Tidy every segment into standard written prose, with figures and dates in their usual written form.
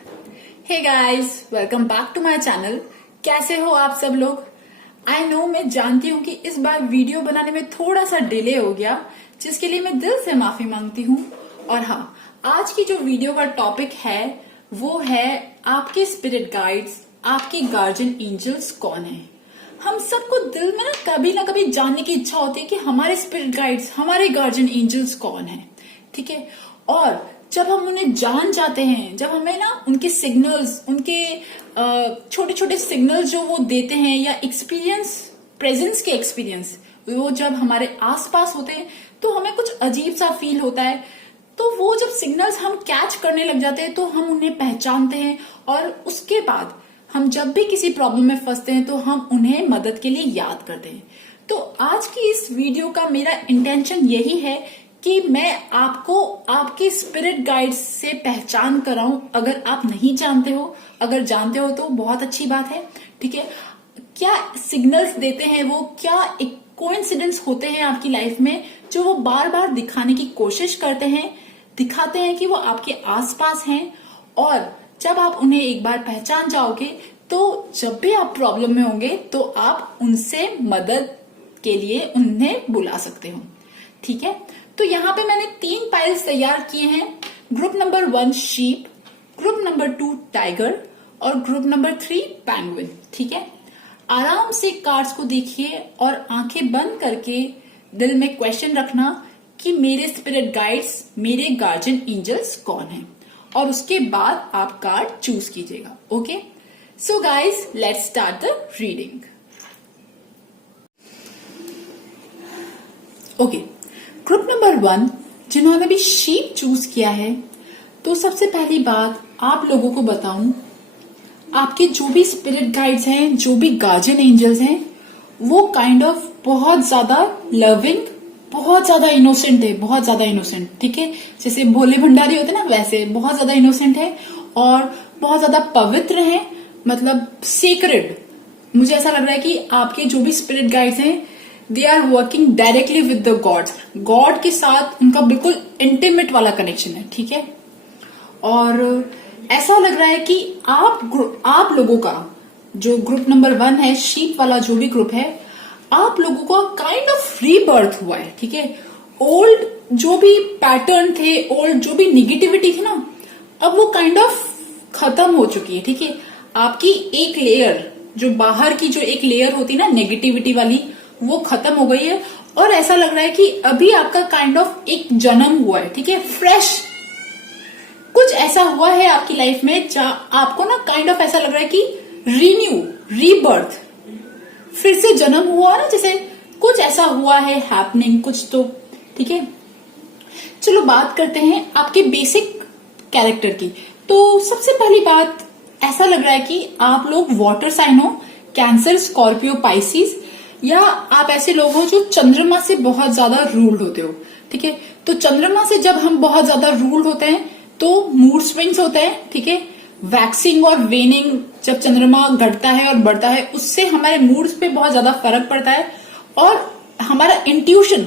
Hey guys, welcome back to my channel. कैसे हो आप सब लोग? आई नो, मैं जानती हूँ कि इस बार वीडियो बनाने में थोड़ा सा डिले हो गया, जिसके लिए मैं दिल से माफी मांगती हूँ। और हाँ, आज की जो वीडियो का टॉपिक है वो है आपके स्पिरिट गाइड्स, आपके गार्जियन एंजल्स कौन है। हम सबको दिल में ना कभी जानने की इच्छा होती है कि हमारे स्पिरिट गाइड्स, हमारे गार्जियन एंजल्स कौन है। ठीक है, और जब हम उन्हें जान जाते हैं, जब हमें ना उनके सिग्नल्स, उनके छोटे छोटे सिग्नल्स जो वो देते हैं, या एक्सपीरियंस, प्रेजेंस के एक्सपीरियंस वो जब हमारे आसपास होते हैं तो हमें कुछ अजीब सा फील होता है। तो वो जब सिग्नल्स हम कैच करने लग जाते हैं तो हम उन्हें पहचानते हैं, और उसके बाद हम जब भी किसी प्रॉब्लम में फंसते हैं तो हम उन्हें मदद के लिए याद करते हैं। तो आज की इस वीडियो का मेरा इंटेंशन यही है कि मैं आपको आपके स्पिरिट गाइड्स से पहचान कराऊं। अगर आप नहीं जानते हो, अगर जानते हो तो बहुत अच्छी बात है। ठीक है, क्या सिग्नल्स देते हैं वो, क्या एक कोइंसिडेंस होते हैं आपकी लाइफ में जो वो बार बार दिखाने की कोशिश करते हैं, दिखाते हैं कि वो आपके आसपास हैं। और जब आप उन्हें एक बार पहचान जाओगे तो जब भी आप प्रॉब्लम में होंगे तो आप उनसे मदद के लिए उन्हें बुला सकते हो। ठीक है, तो यहाँ पे मैंने 3 पाइल्स तैयार किए हैं। Group number 1 sheep, group number 2 tiger और ग्रुप नंबर 3 पेंगुइन। ठीक है, आराम से कार्ड्स को देखिए और आंखें बंद करके दिल में क्वेश्चन रखना कि मेरे स्पिरिट गाइड्स, मेरे गार्जियन एंजल्स कौन हैं, और उसके बाद आप कार्ड चूज कीजिएगा। Okay, so guys, let's start the reading. Okay, group number 1 जिन्होंने भी शीप चूज किया है, तो सबसे पहली बात आप लोगों को बताऊं, आपके जो भी स्पिरिट गाइड्स हैं, जो भी गार्जियन एंजल्स हैं, वो काइंड ऑफ बहुत ज्यादा लविंग, बहुत ज्यादा इनोसेंट है, बहुत ज्यादा इनोसेंट। ठीक है, जैसे भोले भंडारी होते ना, वैसे बहुत ज्यादा इनोसेंट है और बहुत ज्यादा पवित्र है, मतलब सेक्रेड। मुझे ऐसा लग रहा है कि आपके जो भी स्पिरिट गाइड्स हैं, they are working directly with the God, God के साथ उनका बिल्कुल इंटीमेट वाला कनेक्शन है। ठीक है, और ऐसा लग रहा है कि आप लोगों का जो ग्रुप नंबर 1 है, शीप वाला जो भी ग्रुप है, आप लोगों का काइंड ऑफ रीबर्थ हुआ है। ठीक है, ओल्ड जो भी पैटर्न थे, ओल्ड जो भी निगेटिविटी थी ना, अब वो काइंड ऑफ खत्म हो चुकी है। ठीक है, आपकी एक लेयर, जो बाहर की जो एक लेयर होती ना नेगेटिविटी वाली, वो खत्म हो गई है। और ऐसा लग रहा है कि अभी आपका काइंड ऑफ एक जन्म हुआ है। ठीक है, फ्रेश कुछ ऐसा हुआ है आपकी लाइफ में जहां आपको ना काइंड ऑफ ऐसा लग रहा है कि रीन्यू, रीबर्थ, फिर से जन्म हुआ ना, जैसे कुछ ऐसा हुआ है हैपनिंग कुछ तो। ठीक है, चलो बात करते हैं आपके बेसिक कैरेक्टर की। तो सबसे पहली बात, ऐसा लग रहा है कि आप लोग वाटर साइन हो, कैंसर, स्कॉर्पियो, पाइसिस, या आप ऐसे लोग हो जो चंद्रमा से बहुत ज्यादा रूल्ड होते हो। ठीक है, तो चंद्रमा से जब हम बहुत ज्यादा रूल्ड होते हैं तो मूड स्विंग्स होते हैं। ठीक है, वैक्सिंग और वेनिंग, जब चंद्रमा घटता है और बढ़ता है, उससे हमारे मूड्स पे बहुत ज्यादा फर्क पड़ता है। और हमारा इंट्यूशन,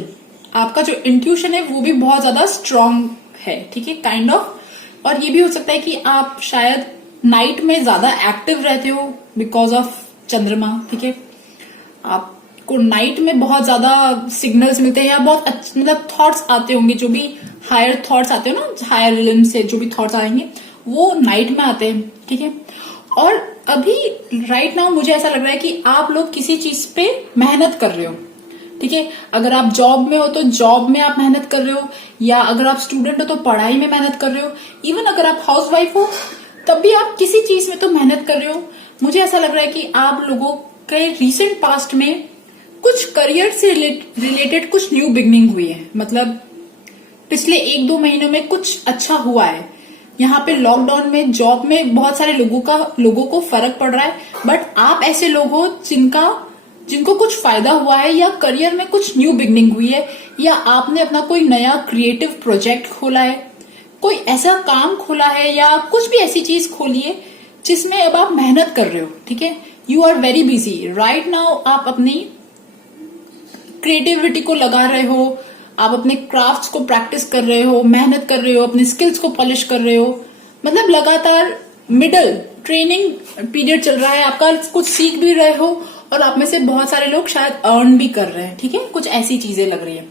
आपका जो इंट्यूशन है वो भी बहुत ज्यादा स्ट्रांग है। ठीक है, काइंड ऑफ। और ये भी हो सकता है कि आप शायद नाइट में ज्यादा एक्टिव रहते हो बिकॉज ऑफ चंद्रमा। ठीक है, आपको नाइट में बहुत ज्यादा सिग्नल्स मिलते हैं, या बहुत मतलब थॉट्स आते होंगे, जो भी हायर थॉट्स आते हो ना, हायर रिलम से जो भी थॉट्स आएंगे वो नाइट में आते हैं। ठीक है, और अभी राइट नाउ मुझे ऐसा लग रहा है कि आप लोग किसी चीज पे मेहनत कर रहे हो। ठीक है, अगर आप जॉब में हो तो जॉब में आप मेहनत कर रहे हो, या अगर आप स्टूडेंट हो तो पढ़ाई में मेहनत कर रहे हो, इवन अगर आप हाउस वाइफ हो तब भी आप किसी चीज में तो मेहनत कर रहे हो। मुझे ऐसा लग रहा है कि आप लोगों के रिसेंट पास्ट में कुछ करियर से रिलेटेड कुछ न्यू बिगनिंग हुई है, मतलब पिछले 1-2 महीनों में कुछ अच्छा हुआ है। यहाँ पे लॉकडाउन में जॉब में बहुत सारे लोगों को फर्क पड़ रहा है, बट आप ऐसे लोग हो जिनको कुछ फायदा हुआ है, या करियर में कुछ न्यू बिगनिंग हुई है, या आपने अपना कोई नया क्रिएटिव प्रोजेक्ट खोला है, कोई ऐसा काम खोला है, या कुछ भी ऐसी चीज खोली है जिसमें अब आप मेहनत कर रहे हो। ठीक है, you are very busy right now. आप अपनी क्रिएटिविटी को लगा रहे हो, आप अपने क्राफ्ट्स को प्रैक्टिस कर रहे हो, मेहनत कर रहे हो, अपने स्किल्स को पॉलिश कर रहे हो, मतलब लगातार मिडल ट्रेनिंग पीरियड चल रहा है आपका, कुछ सीख भी रहे हो और आप में से बहुत सारे लोग शायद अर्न भी कर रहे हैं, ठीक है, कुछ ऐसी चीजें लग रही है।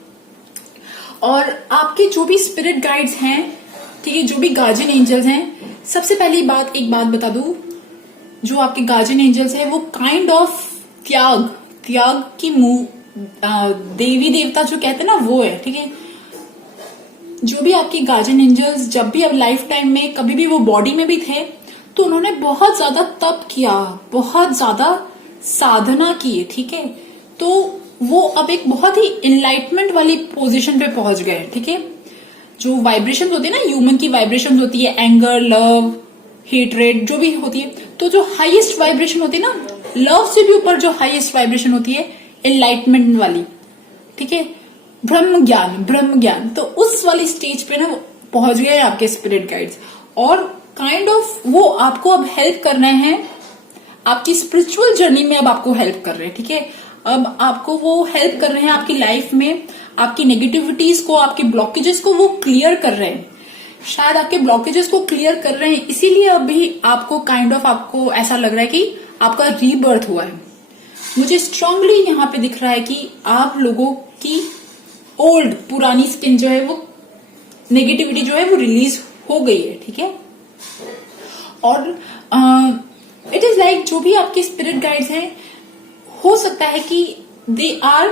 और आपके जो भी स्पिरिट गाइड्स हैं, ठीक है, जो भी गार्जियन एंजल्स हैं, सबसे पहली बात एक बात बता दूं, जो आपके गार्जियन एंजल्स हैं वो काइंड ऑफ त्याग की देवी देवता जो कहते हैं ना वो है, ठीक है। जो भी आपके गार्जियन एंजल्स जब भी अब लाइफ टाइम में कभी भी वो बॉडी में भी थे तो उन्होंने बहुत ज्यादा तप किया, बहुत ज्यादा साधना की, ठीक है। तो वो अब एक बहुत ही इनलाइटमेंट वाली पोजीशन पे पहुंच गए, ठीक है। जो वाइब्रेशन होती है ना, ह्यूमन की वाइब्रेशन होती है, एंगर, लव, हेटरेड, जो भी होती है, तो जो हाईएस्ट वाइब्रेशन होती है ना, लव से भी ऊपर जो हाईएस्ट वाइब्रेशन होती है एनलाइटमेंट वाली, ठीक है, ब्रह्म ज्ञान, तो उस वाली स्टेज पे ना पहुंच गए आपके स्पिरिट गाइड्स। और काइंड ऑफ वो आपको अब हेल्प कर रहे हैं, आपकी स्पिरिचुअल जर्नी में अब आपको हेल्प कर रहे हैं, ठीक है। अब आपको वो हेल्प कर रहे हैं आपकी लाइफ में, आपकी नेगेटिविटीज को, आपके ब्लॉकेजेस को वो क्लियर कर रहे हैं। शायद आपके ब्लॉकेजेस को क्लियर कर रहे हैं, इसीलिए अभी आपको काइंड ऑफ आपको ऐसा लग रहा है कि आपका रीबर्थ हुआ है। मुझे स्ट्रांगली यहाँ पे दिख रहा है कि आप लोगों की ओल्ड पुरानी स्किन जो है वो नेगेटिविटी जो है वो रिलीज हो गई है, ठीक है। और इट इज लाइक जो भी आपके स्पिरिट गाइड्स हैं, हो सकता है कि they are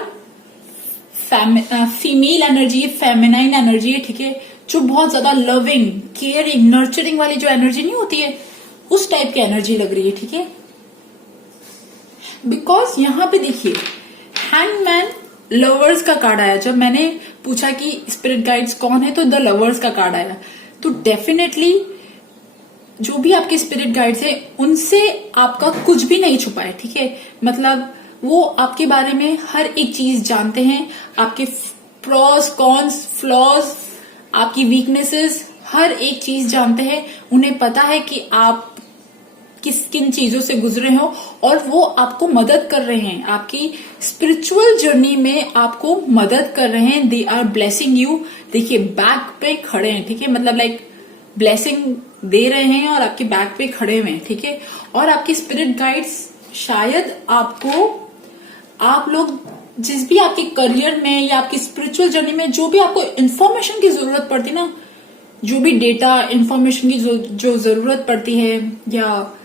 female energy, feminine energy है, ठीक है, जो बहुत ज्यादा लविंग, केयरिंग, नर्चरिंग वाली जो एनर्जी नहीं होती है, उस टाइप की एनर्जी लग रही है, ठीक है। बिकॉज यहां पे देखिए हैंगमैन, लवर्स का कार्ड आया। जब मैंने पूछा कि स्पिरिट गाइड्स कौन है तो द लवर्स का कार्ड आया। तो डेफिनेटली जो भी आपके स्पिरिट गाइड्स है उनसे आपका कुछ भी नहीं छुपा है, ठीक है। मतलब वो आपके बारे में हर एक चीज जानते हैं, आपके प्रोस, कॉन्स, फ्लॉज, आपकी वीकनेसेस, हर एक चीज जानते हैं। उन्हें पता है कि आप किन चीजों से गुजरे हो और वो आपको मदद कर रहे हैं, आपकी स्पिरिचुअल जर्नी में आपको मदद कर रहे हैं। They are blessing you. देखिए बैक पे खड़े हैं, ठीक है, मतलब लाइक ब्लेसिंग दे रहे हैं और आपके बैक पे खड़े हुए हैं, ठीक है। और आपके स्पिरिट गाइड्स शायद आपको, आप लोग जिस भी आपके करियर में या आपकी स्पिरिचुअल जर्नी में जो भी आपको इंफॉर्मेशन की जरूरत पड़ती ना, जो भी डेटा इंफॉर्मेशन की जो जरूरत पड़ती है या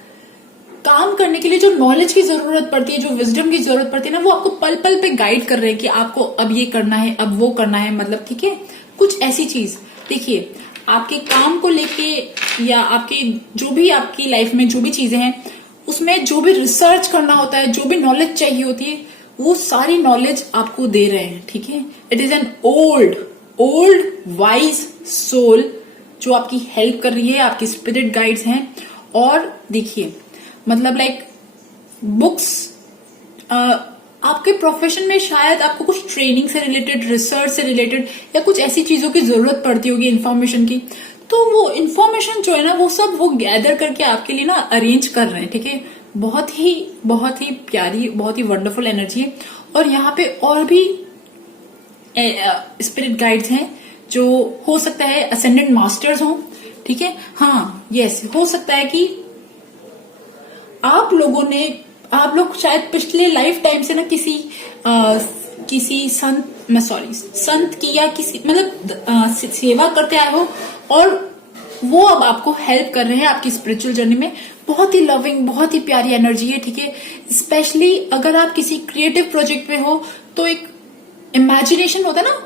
काम करने के लिए जो नॉलेज की जरूरत पड़ती है, जो विजडम की जरूरत पड़ती है ना, वो आपको पल पल पे गाइड कर रहे हैं कि आपको अब ये करना है, अब वो करना है, मतलब ठीक है। कुछ ऐसी चीज देखिए आपके काम को लेके या आपके जो भी आपकी लाइफ में जो भी चीजें हैं उसमें जो भी रिसर्च करना होता है, जो भी नॉलेज चाहिए होती है, वो सारी नॉलेज आपको दे रहे हैं, ठीक है। It is an old wise soul जो आपकी हेल्प कर रही है, आपकी स्पिरिट गाइड्स हैं। और देखिए मतलब लाइक बुक्स, आपके प्रोफेशन में शायद आपको कुछ ट्रेनिंग से रिलेटेड, रिसर्च से रिलेटेड या कुछ ऐसी चीजों की जरूरत पड़ती होगी इंफॉर्मेशन की, तो वो इंफॉर्मेशन जो है ना वो सब वो गैदर करके आपके लिए ना अरेंज कर रहे हैं, ठीक है। बहुत ही प्यारी, बहुत ही वंडरफुल एनर्जी है। और यहाँ पे और भी स्पिरिट गाइड्स हैं जो हो सकता है असेंडेंट मास्टर्स हों, ठीक है। हाँ यस, हो सकता है कि आप लोग शायद पिछले लाइफ टाइम से ना किसी संत की या किसी मतलब सेवा करते आए हो और वो अब आपको हेल्प कर रहे हैं आपकी स्पिरिचुअल जर्नी में। बहुत ही लविंग, बहुत ही प्यारी एनर्जी है, ठीक है। स्पेशली अगर आप किसी क्रिएटिव प्रोजेक्ट में हो तो एक इमेजिनेशन होता है ना,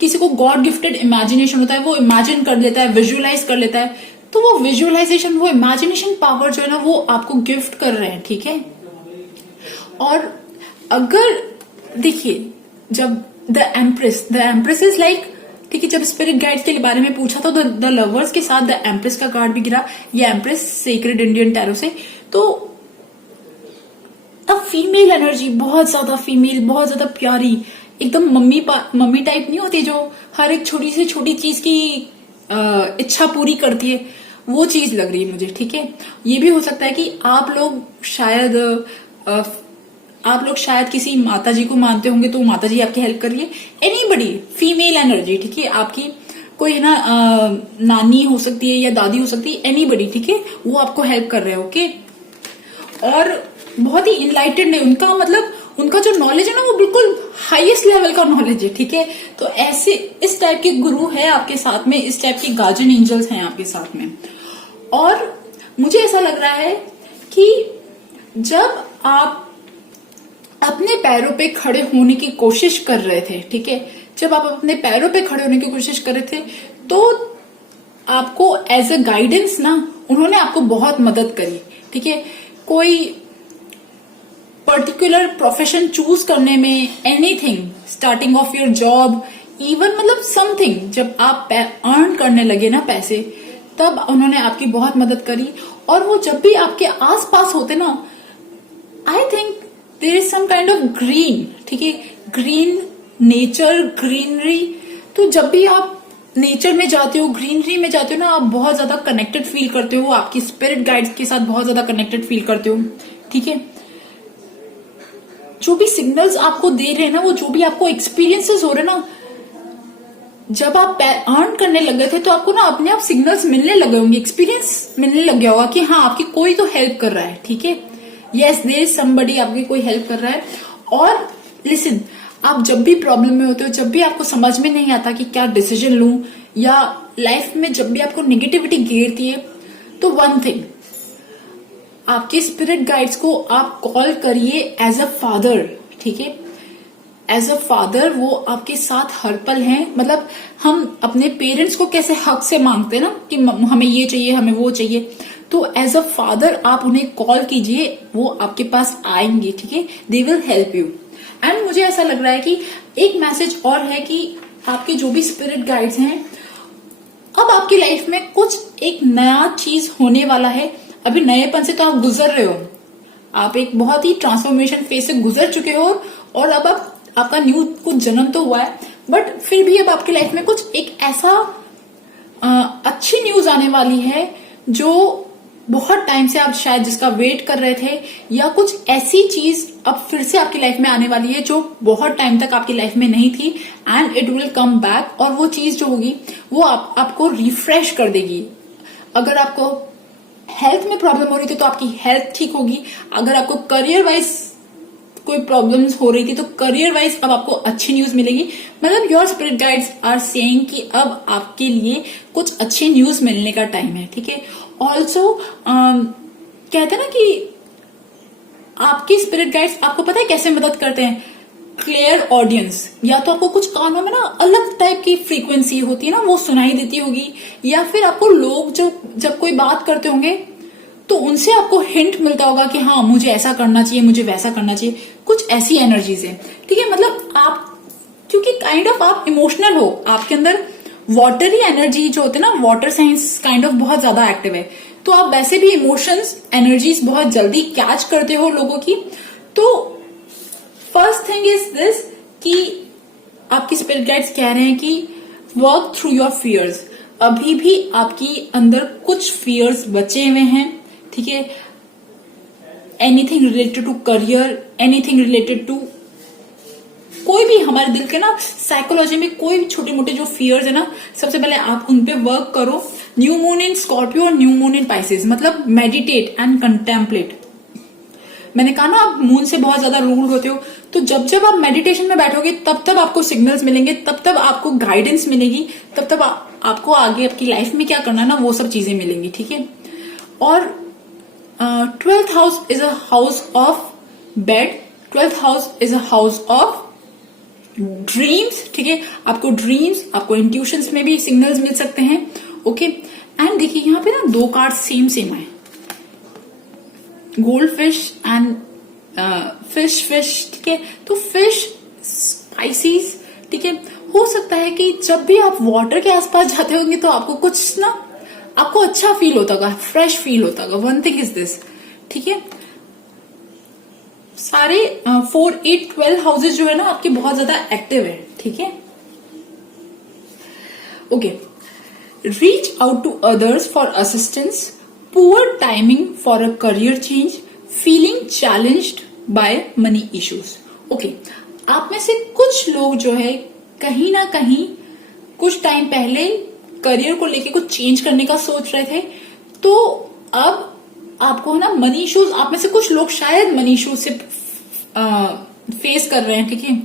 किसी को गॉड गिफ्टेड इमेजिनेशन होता है, वो इमेजिन कर लेता है, विजुअलाइज कर लेता है, तो वो विजुअलाइजेशन, वो इमेजिनेशन पावर जो है ना वो आपको गिफ्ट कर रहे हैं, ठीक है। और अगर देखिए जब द एम्प्रेस इज लाइक, ठीक है, जब स्पिरिट गाइड्स के बारे में पूछा तो द लवर्स के साथ द एम्प्रेस का कार्ड भी गिरा, ये एम्प्रेस सेक्रेड इंडियन टैरो से। तो अब फीमेल एनर्जी, बहुत ज्यादा फीमेल, बहुत ज्यादा प्यारी, एकदम मम्मी टाइप नहीं होती जो हर एक छोटी से छोटी चीज की इच्छा पूरी करती है, वो चीज लग रही है मुझे, ठीक है। ये भी हो सकता है कि आप लोग शायद किसी माता जी को मानते होंगे तो माता जी आपकी हेल्प कर रही है। एनीबडी, फीमेल एनर्जी, ठीक है, आपकी कोई ना नानी हो सकती है या दादी हो सकती है, एनीबडी, ठीक है, वो आपको हेल्प कर रहे हैं, ओके। और बहुत ही इनलाइटेड है उनका, मतलब उनका जो नॉलेज है ना वो बिल्कुल हाईएस्ट लेवल का नॉलेज है, ठीक है। तो ऐसे इस टाइप के गुरु है आपके साथ में, इस टाइप के गार्जियन एंजल्स हैं आपके साथ में। और मुझे ऐसा लग रहा है कि जब आप अपने पैरों पे खड़े होने की कोशिश कर रहे थे, ठीक है, जब आप अपने पैरों पे खड़े होने की कोशिश कर रहे थे, तो आपको एज अ गाइडेंस ना उन्होंने आपको बहुत मदद करी, ठीक है। कोई पर्टिकुलर प्रोफेशन चूज करने में, anything, starting of your job, even मतलब समथिंग, जब आप अर्न करने लगे ना पैसे, तब उन्होंने आपकी बहुत मदद करी। और वो जब भी आपके आस पास होते ना, I think there is some kind of green, ठीक है, ग्रीन नेचर, ग्रीनरी। तो जब भी आप नेचर में जाते हो, ग्रीनरी में जाते हो ना, आप बहुत ज्यादा कनेक्टेड फील करते हो, आपकी स्पिरिट गाइड्स के साथ बहुत ज्यादा कनेक्टेड फील करते हो, ठीक है। जो भी सिग्नल्स आपको दे रहे हैं ना, वो जो भी आपको एक्सपीरियंसेस हो रहे हैं ना, जब आप अर्न करने लग गए थे तो आपको ना अपने आप सिग्नल्स मिलने लगे होंगे, एक्सपीरियंस मिलने लग गया होगा कि हाँ आपकी कोई तो हेल्प कर रहा है, ठीक है। यस, देयर इज समबडी, आपकी कोई हेल्प कर रहा है। और लिसन, आप जब भी प्रॉब्लम में होते हो, जब भी आपको समझ में नहीं आता कि क्या डिसीजन लूं, या लाइफ में जब भी आपको नेगेटिविटी घेरती है, तो वन थिंग, आपके स्पिरिट गाइड्स को आप कॉल करिए एज अ फादर, ठीक है। एज अ फादर वो आपके साथ हर पल हैं। मतलब हम अपने पेरेंट्स को कैसे हक से मांगते हैं ना कि हमें ये चाहिए, हमें वो चाहिए, तो एज अ फादर आप उन्हें कॉल कीजिए, वो आपके पास आएंगे, ठीक है, they will help you. And मुझे ऐसा लग रहा है कि एक मैसेज और है कि आपके जो भी स्पिरिट गाइड्स हैं, अब आपकी लाइफ में कुछ एक नया चीज होने वाला है। अभी नएपन से तो आप गुजर रहे हो, आप एक बहुत ही ट्रांसफॉर्मेशन फेज से गुजर चुके हो, और अब आपका न्यू कुछ जन्म तो हुआ है, बट फिर भी अब आपकी लाइफ में कुछ एक ऐसा अच्छी न्यूज आने वाली है जो बहुत टाइम से आप शायद जिसका वेट कर रहे थे, या कुछ ऐसी चीज अब फिर से आपकी लाइफ में आने वाली है जो बहुत टाइम तक आपकी लाइफ में नहीं थी, and it will come back. और वो चीज जो होगी वो आपको रिफ्रेश कर देगी। अगर आपको हेल्थ में प्रॉब्लम हो रही थी तो आपकी हेल्थ ठीक होगी, अगर आपको करियर वाइज कोई प्रॉब्लम्स हो रही थी तो करियर वाइज अब आपको अच्छी न्यूज मिलेगी। मतलब your spirit guides are saying कि अब आपके लिए कुछ अच्छी न्यूज मिलने का टाइम है, ठीक है। ऑल्सो कहते हैं ना कि आपके स्पिरिट गाइड्स आपको पता है कैसे मदद करते हैं, क्लियर ऑडियंस, या तो आपको कुछ कानों में ना अलग टाइप की फ्रीक्वेंसी होती है ना, वो सुनाई देती होगी, या फिर आपको लोग जब कोई बात करते होंगे तो उनसे आपको हिंट मिलता होगा कि हाँ मुझे ऐसा करना चाहिए, मुझे वैसा करना चाहिए, कुछ ऐसी एनर्जीज है, ठीक है। मतलब आप क्योंकि काइंड ऑफ आप इमोशनल हो, आपके अंदर वाटरी एनर्जी जो होते हैं ना, वाटर साइंस काइंड ऑफ बहुत ज्यादा एक्टिव है, तो आप वैसे भी इमोशंस, एनर्जीज बहुत जल्दी कैच करते हो लोगों की। तो फर्स्ट थिंग इज दिस कि आपकी स्पिरिट गाइड्स कह रहे हैं कि वर्क थ्रू योर फियर्स। अभी भी आपकी अंदर कुछ फियर्स बचे हुए हैं, ठीक है। Anything related to career, anything related to कोई भी हमारे दिल के ना साइकोलॉजी में कोई भी छोटे मोटे जो फियर्स है ना, सबसे पहले आप उन पे वर्क करो। न्यू मून इन स्कॉर्पियो और न्यू मून इन पाइसेस, मतलब मेडिटेट एंड कंटेम्पलेट। मैंने कहा ना आप मून से बहुत ज्यादा रूल होते हो, तो जब जब आप मेडिटेशन में बैठोगे तब तब आपको सिग्नल्स मिलेंगे, तब तब आपको गाइडेंस मिलेगी, तब तब आपको आगे आपकी लाइफ में क्या करना है ना वो सब चीजें मिलेंगी, ठीक है। और 12th house is a house of bed, 12th house is a house of dreams, ठीक है। आपको ड्रीम्स, आपको इंट्यूशंस में भी सिग्नल्स मिल सकते हैं, ओके। एंड देखिए यहाँ पे ना दो कार्ड सेम सेम है, गोल्ड फिश एंड फिश, ठीक है। तो फिश, स्पाइसीज, ठीक है। हो सकता है कि जब भी आप वाटर के आसपास जाते होंगे तो आपको कुछ ना, आपको अच्छा फील होता होगा, फ्रेश फील होता होगा। वन थिंग इज दिस, ठीक है। सारे 4, 8, 12 हाउसेज जो है ना आपके बहुत ज्यादा एक्टिव है, ठीक है। Okay, reach out to others for assistance, poor timing for a career change, feeling challenged by money issues. Okay, आप में से कुछ लोग जो है कहीं ना कहीं कुछ टाइम पहले करियर को लेके कुछ चेंज करने का सोच रहे थे, तो अब आपको ना मनी इश्यूज, आप में से कुछ लोग शायद मनी इश्यूज से फेस कर रहे हैं, ठीक है,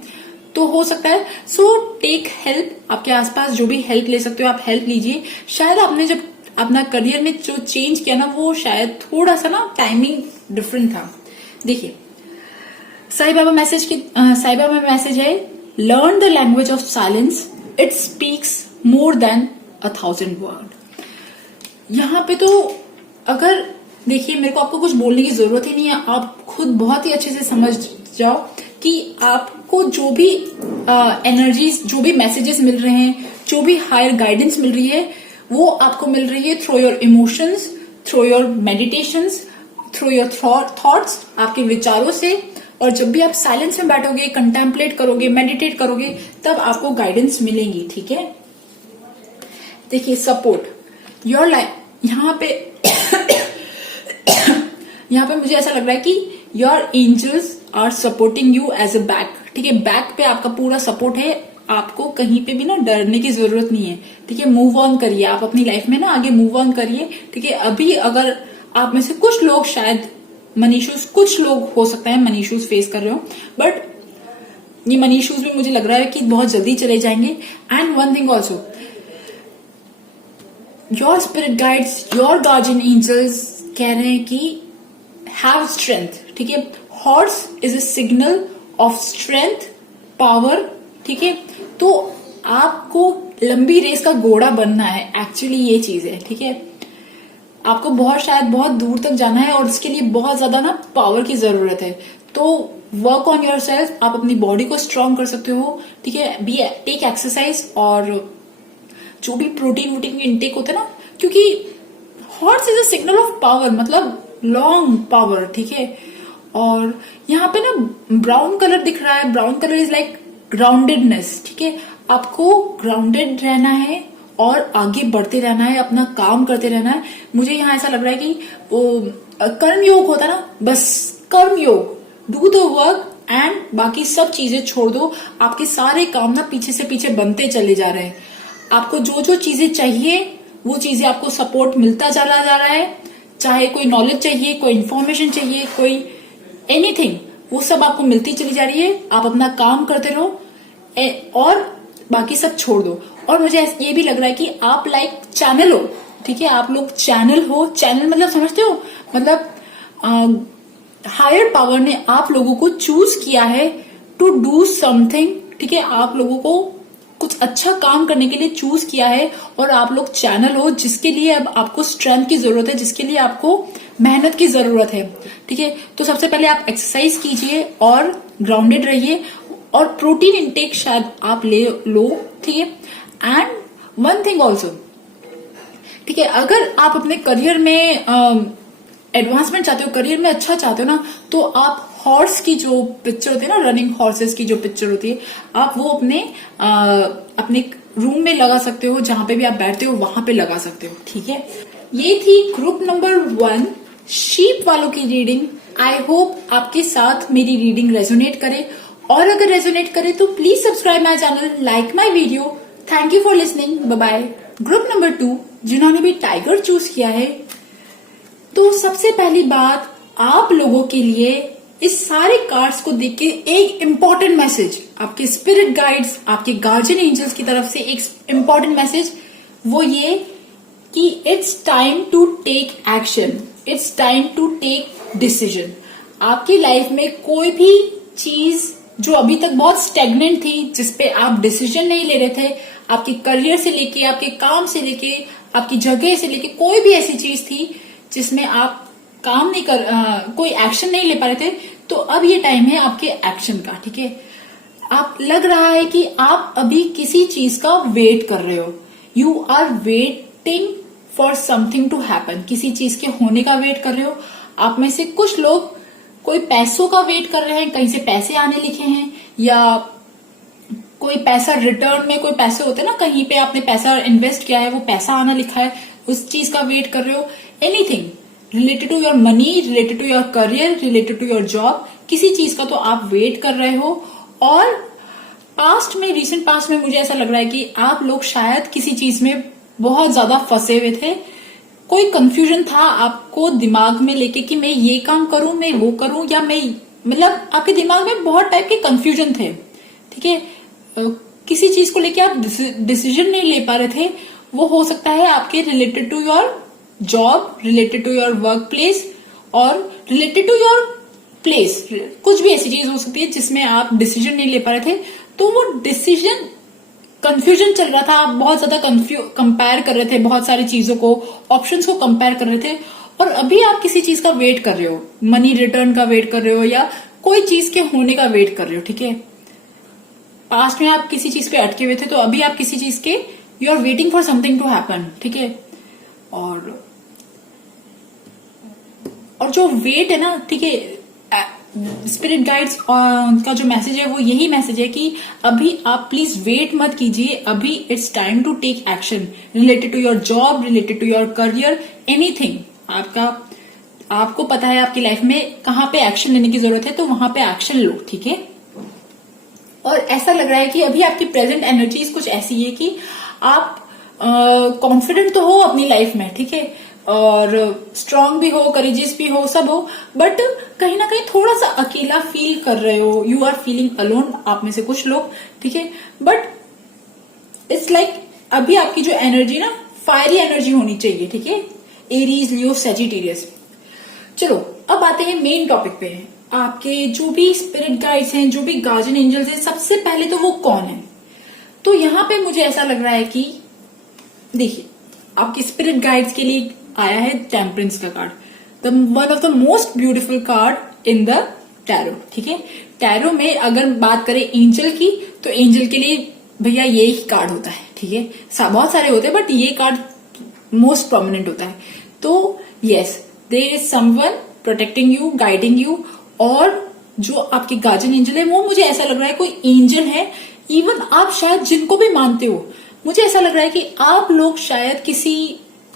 तो हो सकता है सो टेक हेल्प। आपके आसपास जो भी हेल्प ले सकते हो आप हेल्प लीजिए। शायद आपने जब अपना करियर में जो चेंज किया ना, वो शायद थोड़ा सा ना टाइमिंग डिफरेंट था। देखिए साईं बाबा में मैसेज है, learn the language of silence, it speaks more than 1,000 word. यहाँ पे तो अगर देखिए, मेरे को आपको कुछ बोलने की जरूरत ही नहीं है, आप खुद बहुत ही अच्छे से समझ जाओ कि आपको जो भी एनर्जीज, जो भी मैसेजेस मिल रहे हैं, जो भी हायर गाइडेंस मिल रही है, वो आपको मिल रही है through your emotions, through your meditations, through your thoughts, आपके विचारों से। और जब भी आप साइलेंस में बैठोगे, कंटेम्पलेट करोगे, मेडिटेट करोगे, तब आपको गाइडेंस मिलेंगी, ठीक है। देखिए सपोर्ट योर लाइफ, यहाँ पे मुझे ऐसा लग रहा है कि your angels are supporting you as a back, ठीक है। बैक पे आपका पूरा सपोर्ट है, आपको कहीं पे भी ना डरने की जरूरत नहीं है, ठीक है। मूव ऑन करिए, आप अपनी लाइफ में ना आगे मूव ऑन करिए, ठीक है। अभी अगर आप में से कुछ लोग शायद मनी इश्यूज, कुछ लोग हो सकता है मनी इश्यूज फेस कर रहे हो, बट ये मनी इश्यूज भी मुझे लग रहा है कि बहुत जल्दी चले जाएंगे। And one thing also, your spirit guides, your guardian angels कह रहे हैं कि हैव स्ट्रेंथ, ठीक है। Horse is a signal of strength, power, ठीक है। तो आपको लंबी रेस का घोड़ा बनना है, एक्चुअली ये चीज है, ठीक है। आपको शायद बहुत दूर तक जाना है और इसके लिए बहुत ज्यादा ना पावर की जरूरत है। तो वर्क ऑन योर सेल्फ, आप अपनी बॉडी को स्ट्रांग कर सकते हो, ठीक है। बी टेक एक्सरसाइज, और जो भी प्रोटीन वोटीन इंटेक होता है ना, क्योंकि horse is a signal of power, मतलब लॉन्ग पावर, ठीक है। और यहाँ पे ना ब्राउन कलर दिख रहा है, brown colour is like groundedness, ठीक है। आपको ग्राउंडेड रहना है और आगे बढ़ते रहना है, अपना काम करते रहना है। मुझे यहाँ ऐसा लग रहा है कि वो कर्म योग होता है ना, बस कर्म योग, डू द वर्क एंड बाकी सब चीजें छोड़ दो। आपके सारे काम ना पीछे से पीछे बनते चले जा रहे हैं। आपको जो जो चीजें चाहिए वो चीजें आपको सपोर्ट मिलता चला जा रहा है, चाहे कोई नॉलेज चाहिए, कोई इन्फॉर्मेशन चाहिए, कोई एनीथिंग, वो सब आपको मिलती चली जा रही है। आप अपना काम करते रहो और बाकी सब छोड़ दो। और मुझे ये भी लग रहा है कि आप लाइक चैनल हो, ठीक है। आप लोग चैनल हो, चैनल मतलब समझते हो, मतलब हायर पावर ने आप लोगों को चूज किया है टू डू समथिंग, ठीक है। आप लोगों को कुछ अच्छा काम करने के लिए चूज किया है, और आप लोग चैनल हो जिसके लिए अब आपको स्ट्रेंथ की जरूरत है, जिसके लिए आपको मेहनत की जरूरत है, ठीक है। तो सबसे पहले आप एक्सरसाइज कीजिए और ग्राउंडेड रहिए, और प्रोटीन इंटेक शायद आप ले लो, ठीक है। एंड वन थिंग ऑल्सो, ठीक है, अगर आप अपने करियर में एडवांसमेंट चाहते हो, करियर में अच्छा चाहते हो ना, तो आप हॉर्स की जो पिक्चर होती है ना, रनिंग हॉर्सेस की जो पिक्चर होती है, आप वो अपने रूम में लगा सकते हो, जहां पे भी आप बैठते हो वहां पे लगा सकते हो, ठीक है। ये थी ग्रुप नंबर 1 शीप वालों की रीडिंग। आई होप आपके साथ मेरी रीडिंग रेजोनेट करे, और अगर रेजोनेट करे तो please subscribe my channel, like my video. Thank you for listening, bye bye. Group number 2 जिन्होंने भी टाइगर चूज किया है, तो सबसे पहली बात आप लोगों के लिए इस सारे कार्ड्स को देख के एक इम्पोर्टेंट मैसेज आपके स्पिरिट गाइड्स, आपके गार्जियन एंजल्स की तरफ से एक इम्पोर्टेंट मैसेज, वो ये कि it's time to take action, it's time to take decision. आपकी लाइफ में कोई भी चीज जो अभी तक बहुत स्टेगनेंट थी, जिसपे आप डिसीजन नहीं ले रहे थे, आपके करियर से लेके, आपके काम से लेके, आपकी जगह से लेके, कोई भी ऐसी चीज थी जिसमें आप काम नहीं कोई एक्शन नहीं ले पा रहे थे, तो अब ये टाइम है आपके एक्शन का, ठीक है। आप लग रहा है कि आप अभी किसी चीज का वेट कर रहे हो, you are waiting for something to happen, किसी चीज के होने का वेट कर रहे हो। आप में से कुछ लोग कोई पैसों का वेट कर रहे हैं, कहीं से पैसे आने लिखे हैं, या कोई पैसा रिटर्न में, कोई पैसे होते हैं ना, कहीं पे आपने पैसा इन्वेस्ट किया है, वो पैसा आना लिखा है, उस चीज का वेट कर रहे हो। Anything related to your money, related to your career, related to your job, किसी चीज का तो आप वेट कर रहे हो। और पास्ट में, रिसेंट पास्ट में मुझे ऐसा लग रहा है कि आप लोग शायद किसी चीज में बहुत ज्यादा फंसे हुए थे, कोई कंफ्यूजन था आपको दिमाग में लेके कि मैं ये काम करूं, मैं वो करूं, या मैं, मतलब आपके दिमाग में बहुत टाइप के कंफ्यूजन थे, ठीक है। किसी चीज को लेके आप डिसीजन नहीं ले पा रहे थे। वो हो सकता है आपके related to your job, related to your work place, और रिलेटेड टू योर प्लेस। कुछ भी ऐसी चीज हो सकती है जिसमें आप डिसीजन नहीं ले पा रहे थे, तो वो डिसीजन कंफ्यूजन चल रहा था, आप बहुत ज्यादा कंपेयर कर रहे थे, बहुत सारी चीजों को, ऑप्शंस को कंपेयर कर रहे थे। और अभी आप किसी चीज का वेट कर रहे हो, मनी रिटर्न का वेट कर रहे हो, या कोई चीज के होने का वेट कर रहे हो, ठीक है। पास्ट में आप किसी चीज पे अटके हुए थे, तो अभी आप किसी चीज के, you are waiting for something to happen, ठीक है। और जो वेट है ना, ठीक है, स्पिरिट गाइड्स का जो मैसेज है वो यही मैसेज है कि अभी आप प्लीज वेट मत कीजिए, अभी it's time to take action related to your job, related to your career, anything. आपको पता है आपकी लाइफ में कहाँ पे एक्शन लेने की जरूरत है, तो वहां पे एक्शन लो, ठीक है। और ऐसा लग रहा है कि अभी आपकी प्रेजेंट एनर्जीज कुछ ऐसी है कि आप कॉन्फिडेंट तो हो अपनी लाइफ में, ठीक है, और स्ट्रांग भी हो, करेजियस भी हो, सब हो, बट कहीं ना कहीं थोड़ा सा अकेला फील कर रहे हो। यू आर फीलिंग अलोन, आप में से कुछ लोग, ठीक है। बट इट्स लाइक अभी आपकी जो एनर्जी ना, फायरी एनर्जी होनी चाहिए, ठीक है। एरीज, लियो, सेजिटेरियस। चलो अब आते हैं मेन टॉपिक पे। आपके जो भी स्पिरिट गाइड्स हैं, जो भी गार्जियन एंजल्स हैं, सबसे पहले तो वो कौन है? तो यहाँ पे मुझे ऐसा लग रहा है कि देखिए, आपके स्पिरिट गाइड्स के लिए आया है टेम्परेंस का card, the one of the most beautiful card in the tarot, ठीक है। टैरो में अगर बात करें एंजल की, तो एंजल के लिए भैया ये ही कार्ड होता है, ठीक है। बहुत सारे होते हैं बट ये कार्ड मोस्ट प्रोमिनेंट होता है। तो yes, there is someone protecting you, guiding you, और जो आपके गार्जियन एंजल है वो मुझे ऐसा लग रहा है कोई एंजल है। इवन आप शायद जिनको भी मानते हो, मुझे ऐसा लग रहा है कि आप लोग शायद किसी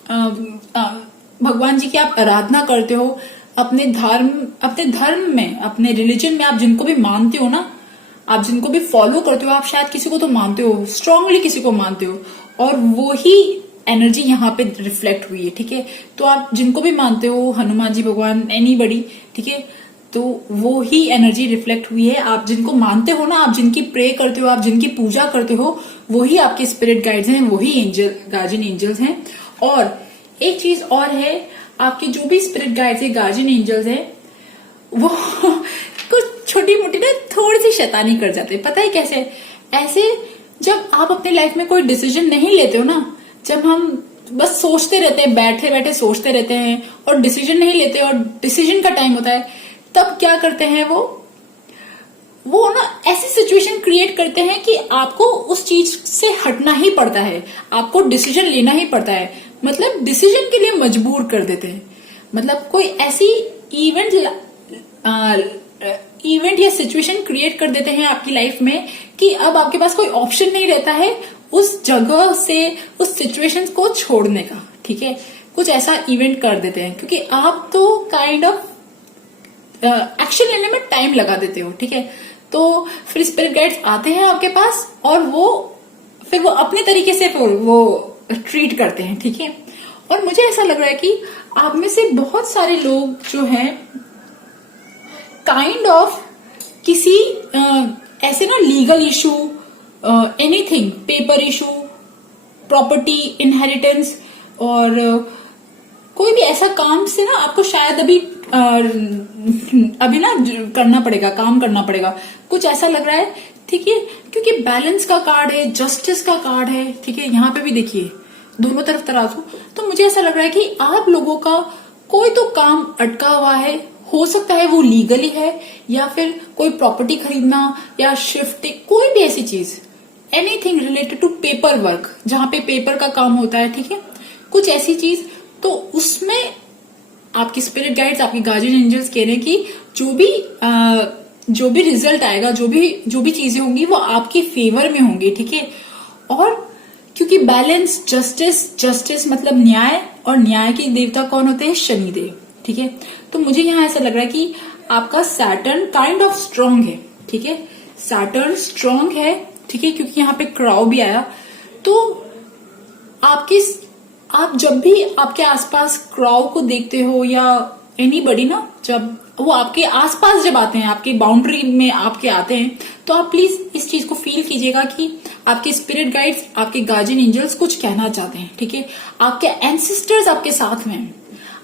भगवान जी की आप आराधना करते हो, अपने धर्म में, अपने रिलीजन में आप जिनको भी मानते हो ना, आप जिनको भी फॉलो करते हो, आप शायद किसी को तो मानते हो, स्ट्रांगली किसी को मानते हो, और वो ही एनर्जी यहाँ पे रिफ्लेक्ट हुई है, ठीक है। तो आप जिनको भी मानते हो, हनुमान जी, भगवान, एनीबडी, ठीक है, तो वो ही एनर्जी रिफ्लेक्ट हुई है। आप जिनको मानते हो ना, आप जिनकी प्रे करते हो, आप जिनकी पूजा करते हो, वही आपके स्पिरिट गाइड्स हैं, वही एंजल, गार्जियन एंजल्स हैं। और एक चीज और है, आपके जो भी स्पिरिट गाइड्स हैं, गार्जियन एंजल्स हैं, वो कुछ छोटी मोटी ना थोड़ी सी शैतानी कर जाते हैं। पता है कैसे? ऐसे जब आप अपनी लाइफ में कोई डिसीजन नहीं लेते हो ना, जब हम बस सोचते रहते हैं, बैठे बैठे सोचते रहते हैं और डिसीजन नहीं लेते, और डिसीजन का टाइम होता है, तब क्या करते हैं वो ना ऐसी सिचुएशन क्रिएट करते हैं कि आपको उस चीज से हटना ही पड़ता है, आपको डिसीजन लेना ही पड़ता है, मतलब डिसीजन के लिए मजबूर कर देते हैं। मतलब कोई ऐसी इवेंट या सिचुएशन क्रिएट कर देते हैं आपकी लाइफ में कि अब आपके पास कोई ऑप्शन नहीं रहता है उस जगह से, उस सिचुएशन को छोड़ने का, ठीक है। कुछ ऐसा इवेंट कर देते हैं क्योंकि आप तो काइंड ऑफ एक्शन लेने में टाइम लगा देते हो, ठीक है। तो फिर स्पिरिट गाइड्स आते हैं आपके पास और फिर वो अपने तरीके से वो ट्रीट करते हैं, ठीक है। और मुझे ऐसा लग रहा है कि आप में से बहुत सारे लोग जो हैं काइंड ऑफ किसी ऐसे ना legal issue, anything, paper issue, property, inheritance, और कोई भी ऐसा काम से ना आपको शायद अभी ना करना पड़ेगा, काम करना पड़ेगा, कुछ ऐसा लग रहा है, ठीक है। क्योंकि बैलेंस का कार्ड है, जस्टिस का कार्ड है, ठीक है। यहाँ पे भी देखिए दोनों तरफ तराजू। तो मुझे ऐसा लग रहा है कि आप लोगों का कोई तो काम अटका हुआ है, हो सकता है वो लीगली है, या फिर कोई प्रॉपर्टी खरीदना या शिफ्टिंग, कोई भी ऐसी चीज, anything related to paper work, जहां पे पेपर का काम होता है, ठीक है, कुछ ऐसी चीज। तो उसमें आपकी स्पिरिट गाइड्स, आपकी गार्जियन एंजल्स कह रहे हैं कि जो भी रिजल्ट आएगा, जो भी चीजें होंगी वो आपके फेवर में होंगी, ठीक है। और क्योंकि बैलेंस, जस्टिस मतलब न्याय, और न्याय के देवता कौन होते हैं? शनिदेव, ठीक है। तो मुझे यहाँ ऐसा लग रहा है कि आपका सैटर्न काइंड ऑफ स्ट्रांग है, ठीक है। सैटर्न स्ट्रांग है, ठीक है, क्योंकि यहाँ पे क्राउ भी आया। तो आपके आप जब भी आपके आसपास क्राउड को देखते हो या एनीबडी ना, जब वो आपके आसपास जब आते हैं, आपकी बाउंड्री में आपके आते हैं, तो आप प्लीज इस चीज को फील कीजिएगा कि आपके स्पिरिट गाइड्स, आपके गार्जियन एंजल्स कुछ कहना चाहते हैं, ठीक है। आपके एंसेस्टर्स आपके साथ में हैं,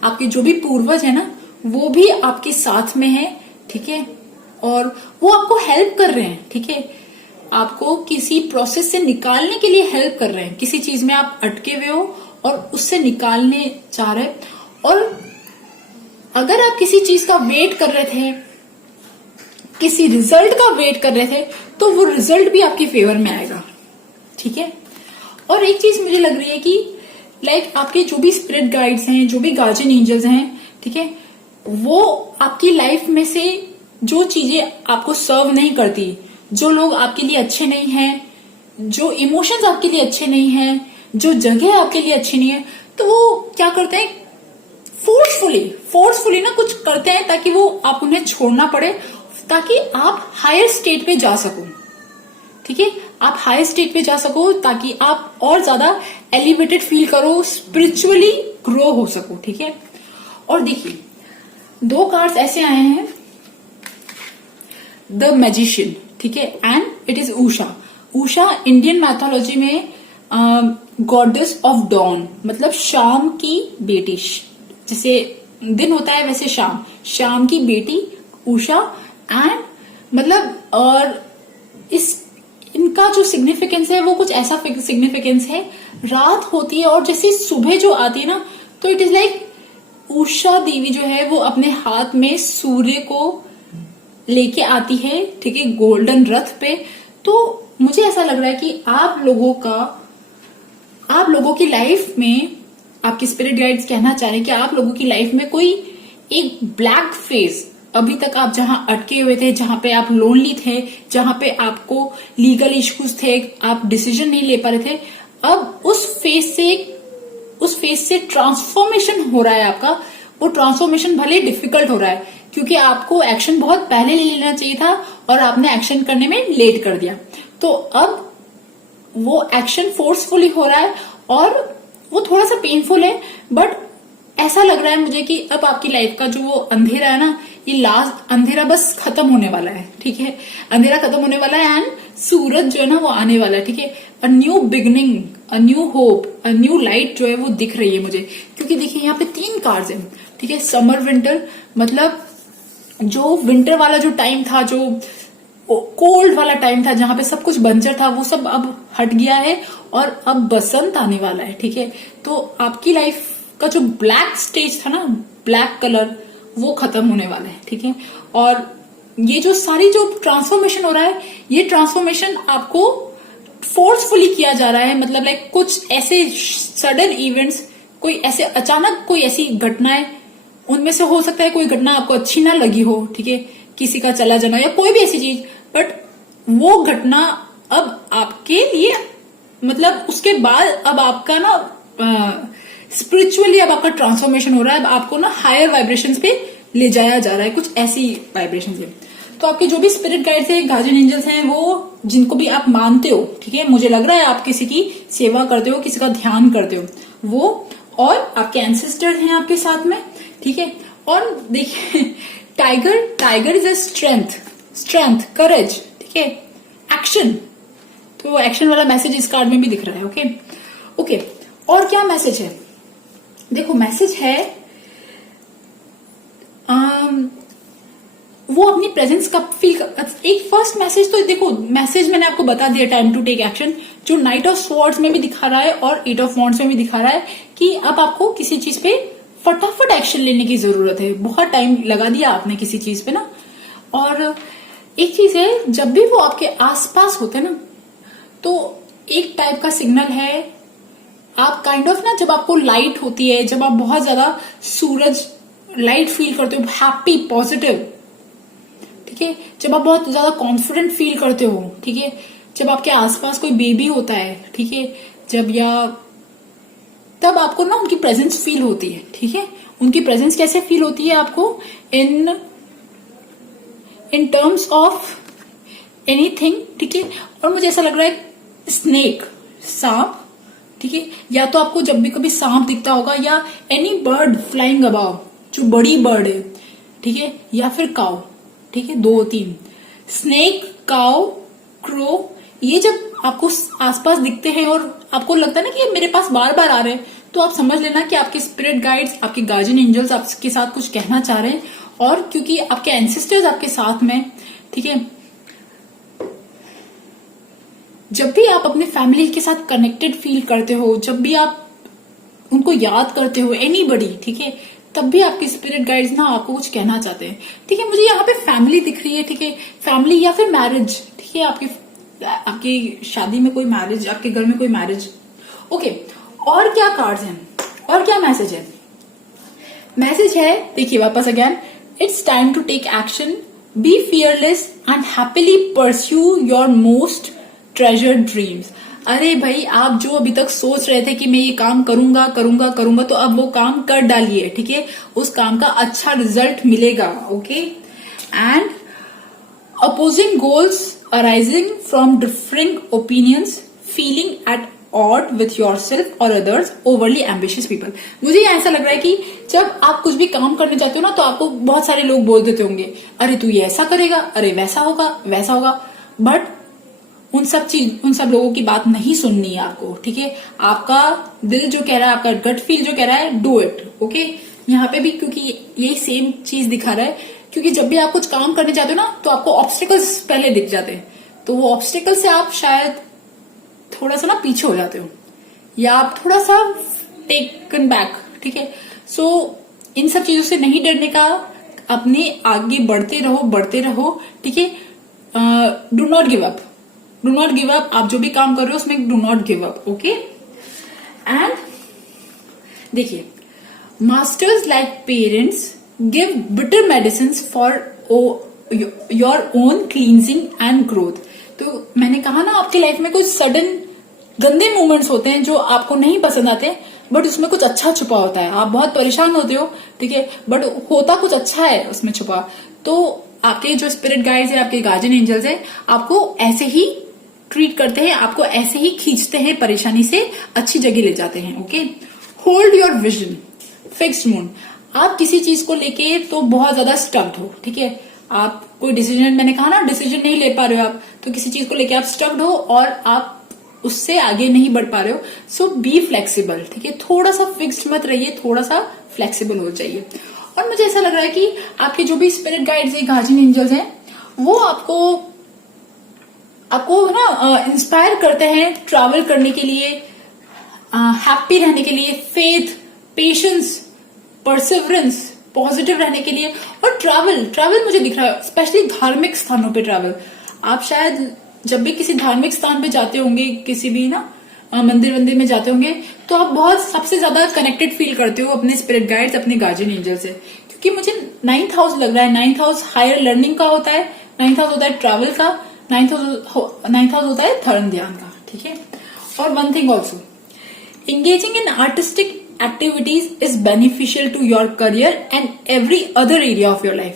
आपके जो भी पूर्वज है ना वो भी आपके साथ में है, ठीक है। और वो आपको हेल्प कर रहे हैं, ठीक है। आपको किसी प्रोसेस से निकालने के लिए हेल्प कर रहे हैं, किसी चीज में आप अटके हुए हो और उससे निकालने चाह रहे हैं। और अगर आप किसी चीज का वेट कर रहे थे, किसी रिजल्ट का वेट कर रहे थे, तो वो रिजल्ट भी आपके फेवर में आएगा, ठीक है। और एक चीज मुझे लग रही है कि लाइक आपके जो भी स्पिरिट गाइड्स हैं, जो भी गार्जियन एंजल्स हैं, ठीक है, वो आपकी लाइफ में से जो चीजें आपको सर्व नहीं करती, जो लोग आपके लिए अच्छे नहीं हैं, जो इमोशंस आपके लिए अच्छे नहीं हैं, जो जगह आपके लिए अच्छी नहीं है, तो वो क्या करते हैं, फोर्सफुली ना कुछ करते हैं ताकि वो आप उन्हें छोड़ना पड़े, ताकि आप हायर स्टेट पे जा सको, ठीक है। आप हायर स्टेट पे जा सको ताकि आप और ज्यादा एलिवेटेड फील करो, स्पिरिचुअली ग्रो हो सको, ठीक है। और देखिए 2 कार्ड्स ऐसे आए हैं, द मैजिशियन, ठीक है, and it is Usha. Usha Indian mythology में गॉडेस ऑफ डॉन, मतलब शाम की बेटी, जैसे दिन होता है वैसे शाम की बेटी उषा। एंड मतलब और इनका जो सिग्निफिकेंस है वो कुछ ऐसा सिग्निफिकेंस है, रात होती है और जैसे सुबह जो आती है ना, तो इट इज लाइक उषा देवी जो है वो अपने हाथ में सूर्य को लेके आती है, ठीक है, गोल्डन रथ पे। तो मुझे ऐसा लग रहा है कि आप लोगों की लाइफ में आपके स्पिरिट गाइड्स कहना चाह रहे हैं कि आप लोगों की लाइफ में कोई एक ब्लैक फेज, अभी तक आप जहां अटके हुए थे, जहां पे आप लोनली थे, जहां पे आपको लीगल इश्यूज थे, आप डिसीजन नहीं ले पा रहे थे, अब उस फेज से ट्रांसफॉर्मेशन हो रहा है आपका। वो ट्रांसफॉर्मेशन भले डिफिकल्ट हो रहा है क्योंकि आपको एक्शन बहुत पहले ले लेना चाहिए था और आपने एक्शन करने में लेट कर दिया, तो अब वो एक्शन फोर्सफुली हो रहा है और वो थोड़ा सा पेनफुल है, बट ऐसा लग रहा है मुझे कि अब आपकी लाइफ का जो वो अंधेरा है ना, ये लास्ट अंधेरा बस खत्म होने वाला है, ठीक है। अंधेरा खत्म होने वाला है एंड सूरज जो है ना वो आने वाला है, ठीक है। A new beginning, a new hope, a new light जो है वो दिख रही है मुझे, क्योंकि देखिए यहाँ पे 3 कार्ड्स हैं, ठीक है। समर विंटर, मतलब जो विंटर वाला जो टाइम था, जो कोल्ड वाला टाइम था, जहां पे सब कुछ बंजर था, वो सब अब हट गया है और अब बसंत आने वाला है, ठीक है। तो आपकी लाइफ का जो ब्लैक स्टेज था ना, ब्लैक कलर, वो खत्म होने वाला है, ठीक है। और ये जो सारी जो ट्रांसफॉर्मेशन हो रहा है, ये ट्रांसफॉर्मेशन आपको फोर्सफुली किया जा रहा है, मतलब लाइक कुछ ऐसे सडन इवेंट्स, कोई ऐसे अचानक कोई ऐसी घटनाएं, उनमें से हो सकता है कोई घटना आपको अच्छी ना लगी हो, ठीक है, किसी का चला जाना या कोई भी ऐसी चीज, बट वो घटना अब आपके लिए, मतलब उसके बाद अब आपका ना स्पिरिचुअली अब आपका ट्रांसफॉर्मेशन हो रहा है, अब आपको ना हायर वाइब्रेशंस पे ले जाया जा रहा है, कुछ ऐसी वाइब्रेशन पे। तो आपके जो भी स्पिरिट गाइड्स हैं, गार्जियन एंजल्स हैं, वो जिनको भी आप मानते हो, ठीक है, मुझे लग रहा है आप किसी की सेवा करते हो, किसी का ध्यान करते हो, वो और आपके एंसेस्टर्स हैं आपके साथ में, ठीक है। और देखिए टाइगर इज अ स्ट्रेंथ, करेज, ठीक है, एक्शन। तो एक्शन वाला मैसेज इस कार्ड में भी दिख रहा है, ओके। और क्या मैसेज है, देखो मैसेज है वो अपनी प्रेजेंस का फील एक फर्स्ट मैसेज, तो देखो मैसेज मैंने आपको बता दिया, टाइम टू टेक एक्शन, जो नाइट ऑफ स्वॉर्ड्स में भी दिखा रहा है और 8 ऑफ वॉन्ड्स में भी दिखा रहा है कि अब आपको किसी चीज पे फटाफट एक्शन लेने की जरूरत है। बहुत टाइम लगा दिया आपने किसी चीज पे ना। और एक चीज है, जब भी वो आपके आसपास होते हैं ना, तो एक टाइप का सिग्नल है, आप काइंड ऑफ ना, जब आपको लाइट होती है, जब आप बहुत ज्यादा सूरज लाइट फील करते हो, हैप्पी पॉजिटिव, ठीक है, जब आप बहुत ज्यादा कॉन्फिडेंट फील करते हो, ठीक है, जब आपके आसपास कोई बेबी होता है, ठीक है, तब आपको ना उनकी प्रेजेंस फील होती है, ठीक है। उनकी प्रेजेंस कैसे फील होती है आपको, इन टर्म्स ऑफ एनीथिंग, ठीक है। और मुझे ऐसा लग रहा है स्नेक, सांप, ठीक है, या तो आपको जब भी कभी सांप दिखता होगा या एनी बर्ड फ्लाइंग अबाव, जो बड़ी बर्ड है, ठीक है, या फिर काउ, ठीक है, 2-3 स्नेक, काउ, क्रो, ये जब आपको आसपास दिखते हैं और आपको लगता है ना कि ये मेरे पास बार बार आ रहे हैं, तो आप समझ लेना कि आपके स्पिरिट गाइड्स, आपके गार्जियन एंजल्स आपके साथ कुछ कहना चाह रहे हैं। और क्योंकि आपके एंसेस्टर्स आपके साथ में, ठीक है, जब भी आप अपने फैमिली के साथ कनेक्टेड फील करते हो, जब भी आप उनको याद करते हो, एनीबडी, ठीक है, तब भी आपके स्पिरिट गाइड्स ना आपको कुछ कहना चाहते हैं। ठीक है, मुझे यहाँ पे फैमिली दिख रही है, ठीक है, फैमिली या फिर मैरिज, ठीक है, आपकी शादी में कोई मैरिज, आपके घर में कोई मैरिज। ओके, और क्या कार्ड्स हैं और क्या मैसेज है? मैसेज है, देखिए वापस again, it's time to take action, be fearless and happily pursue your most treasured dreams. अरे भाई, आप जो अभी तक सोच रहे थे कि मैं ये काम करूंगा करूंगा करूंगा, तो अब वो काम कर डालिए, ठीक है, उस काम का अच्छा रिजल्ट मिलेगा। Okay, and opposing goals arising from differing opinions, feeling at odd with yourself or others, overly ambitious people। मुझे ऐसा लग रहा है कि जब आप कुछ भी काम करने जाते हो ना, तो आपको बहुत सारे लोग बोल देते होंगे, अरे तू ये ऐसा करेगा, अरे वैसा होगा वैसा होगा, बट उन सब लोगों की बात नहीं सुननी है आपको। ठीक है, आपका दिल जो कह रहा है, आपका गट फील जो कह रहा है, डू इट। ओके, यहाँ पे भी क्योंकि यही सेम चीज दिखा रहा है, क्योंकि जब भी आप कुछ काम करने जाते हो ना, तो आपको ऑब्स्टिकल्स पहले दिख जाते हैं, तो वो ऑब्स्टिकल से आप शायद थोड़ा सा ना पीछे हो जाते हो, या आप थोड़ा सा टेकन बैक। ठीक है, सो इन सब चीजों से नहीं डरने का, अपने आगे बढ़ते रहो। ठीक है, do not give up, do not give up. आप जो भी काम कर रहे हो उसमें do not give up. Okay, and देखिए, masters like parents give bitter medicine for your own cleansing and growth. तो मैंने कहा ना, आपकी लाइफ में कुछ सडन गंदे मोमेंट्स होते हैं जो आपको नहीं पसंद आते, बट उसमें कुछ अच्छा छुपा होता है। आप बहुत परेशान होते हो, ठीक है, बट होता कुछ अच्छा है उसमें छुपा। तो आपके जो स्पिरिट गाइड्स है, आपके गार्जियन एंजल्स है, आपको ऐसे ही ट्रीट करते हैं, आपको ऐसे ही खींचते हैं, परेशानी से अच्छी जगह ले जाते हैं। Okay, hold your vision, fixed moon. आप किसी चीज को लेके तो बहुत ज्यादा स्टक्ड हो, ठीक है, आप कोई डिसीजन, मैंने कहा ना, डिसीजन नहीं ले पा रहे हो आप, तो किसी चीज को लेके आप स्टक्ड हो और आप उससे आगे नहीं बढ़ पा रहे हो। सो बी फ्लेक्सिबल, ठीक है, थोड़ा सा फिक्स्ड मत रहिए, थोड़ा सा फ्लेक्सिबल हो जाइए। और मुझे ऐसा लग रहा है कि आपके जो भी स्पिरिट गाइड्स है, गार्जियन एंजल्स हैं, वो आपको ना इंस्पायर करते हैं ट्रैवल करने के लिए, हैप्पी रहने के लिए, फेथ, पेशेंस, परसिवरेंस, पॉजिटिव रहने के लिए। और ट्रैवल मुझे दिख रहा है, स्पेशली धार्मिक स्थानों पे ट्रैवल। आप शायद जब भी किसी धार्मिक स्थान पे जाते होंगे, किसी भी ना मंदिर में जाते होंगे, तो आप बहुत सबसे ज्यादा कनेक्टेड फील करते हो अपने स्पिरिट गाइड्स, अपने गार्जियन एंजल से। क्योंकि मुझे 9th हाउस लग रहा है, 9th हाउस हायर लर्निंग का होता है, 9th हाउस होता है ट्रैवल का, 9th हाउस होता है धर्म ध्यान का। ठीक है, और one thing also, engaging in artistic activities is beneficial to your career and every other area of your life।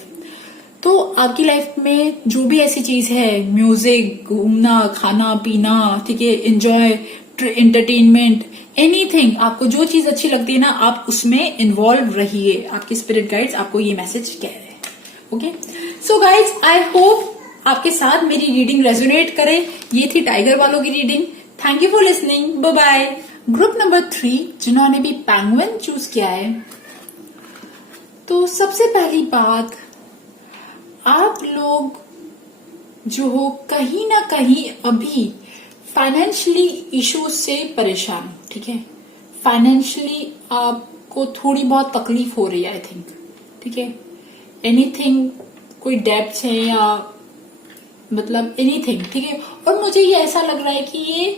तो आपकी लाइफ में जो भी ऐसी चीज है, म्यूजिक, घूमना, खाना पीना, ठीक है, एंजॉय, एंटरटेनमेंट, एनीथिंग, आपको जो चीज अच्छी लगती है ना, आप उसमें इन्वॉल्व रहिए। आपके स्पिरिट गाइड्स आपको ये मैसेज कह रहे हैं। Okay, so guides, I hope आपके साथ मेरी रीडिंग रेजोनेट करे। ये थी टाइगर वालों की reading. Thank you for listening, bye bye. Group number 3 जिन्होंने भी पेंगुइन चूज किया है, तो सबसे पहली बात, आप लोग जो हो कहीं ना कहीं अभी फाइनेंशियली इश्यूज से परेशान हो। ठीक है, फाइनेंशियली आपको थोड़ी बहुत तकलीफ हो रही है, आई थिंक। ठीक है, एनीथिंग, कोई डेब्ट्स है या मतलब एनीथिंग। ठीक है, और मुझे ये ऐसा लग रहा है कि ये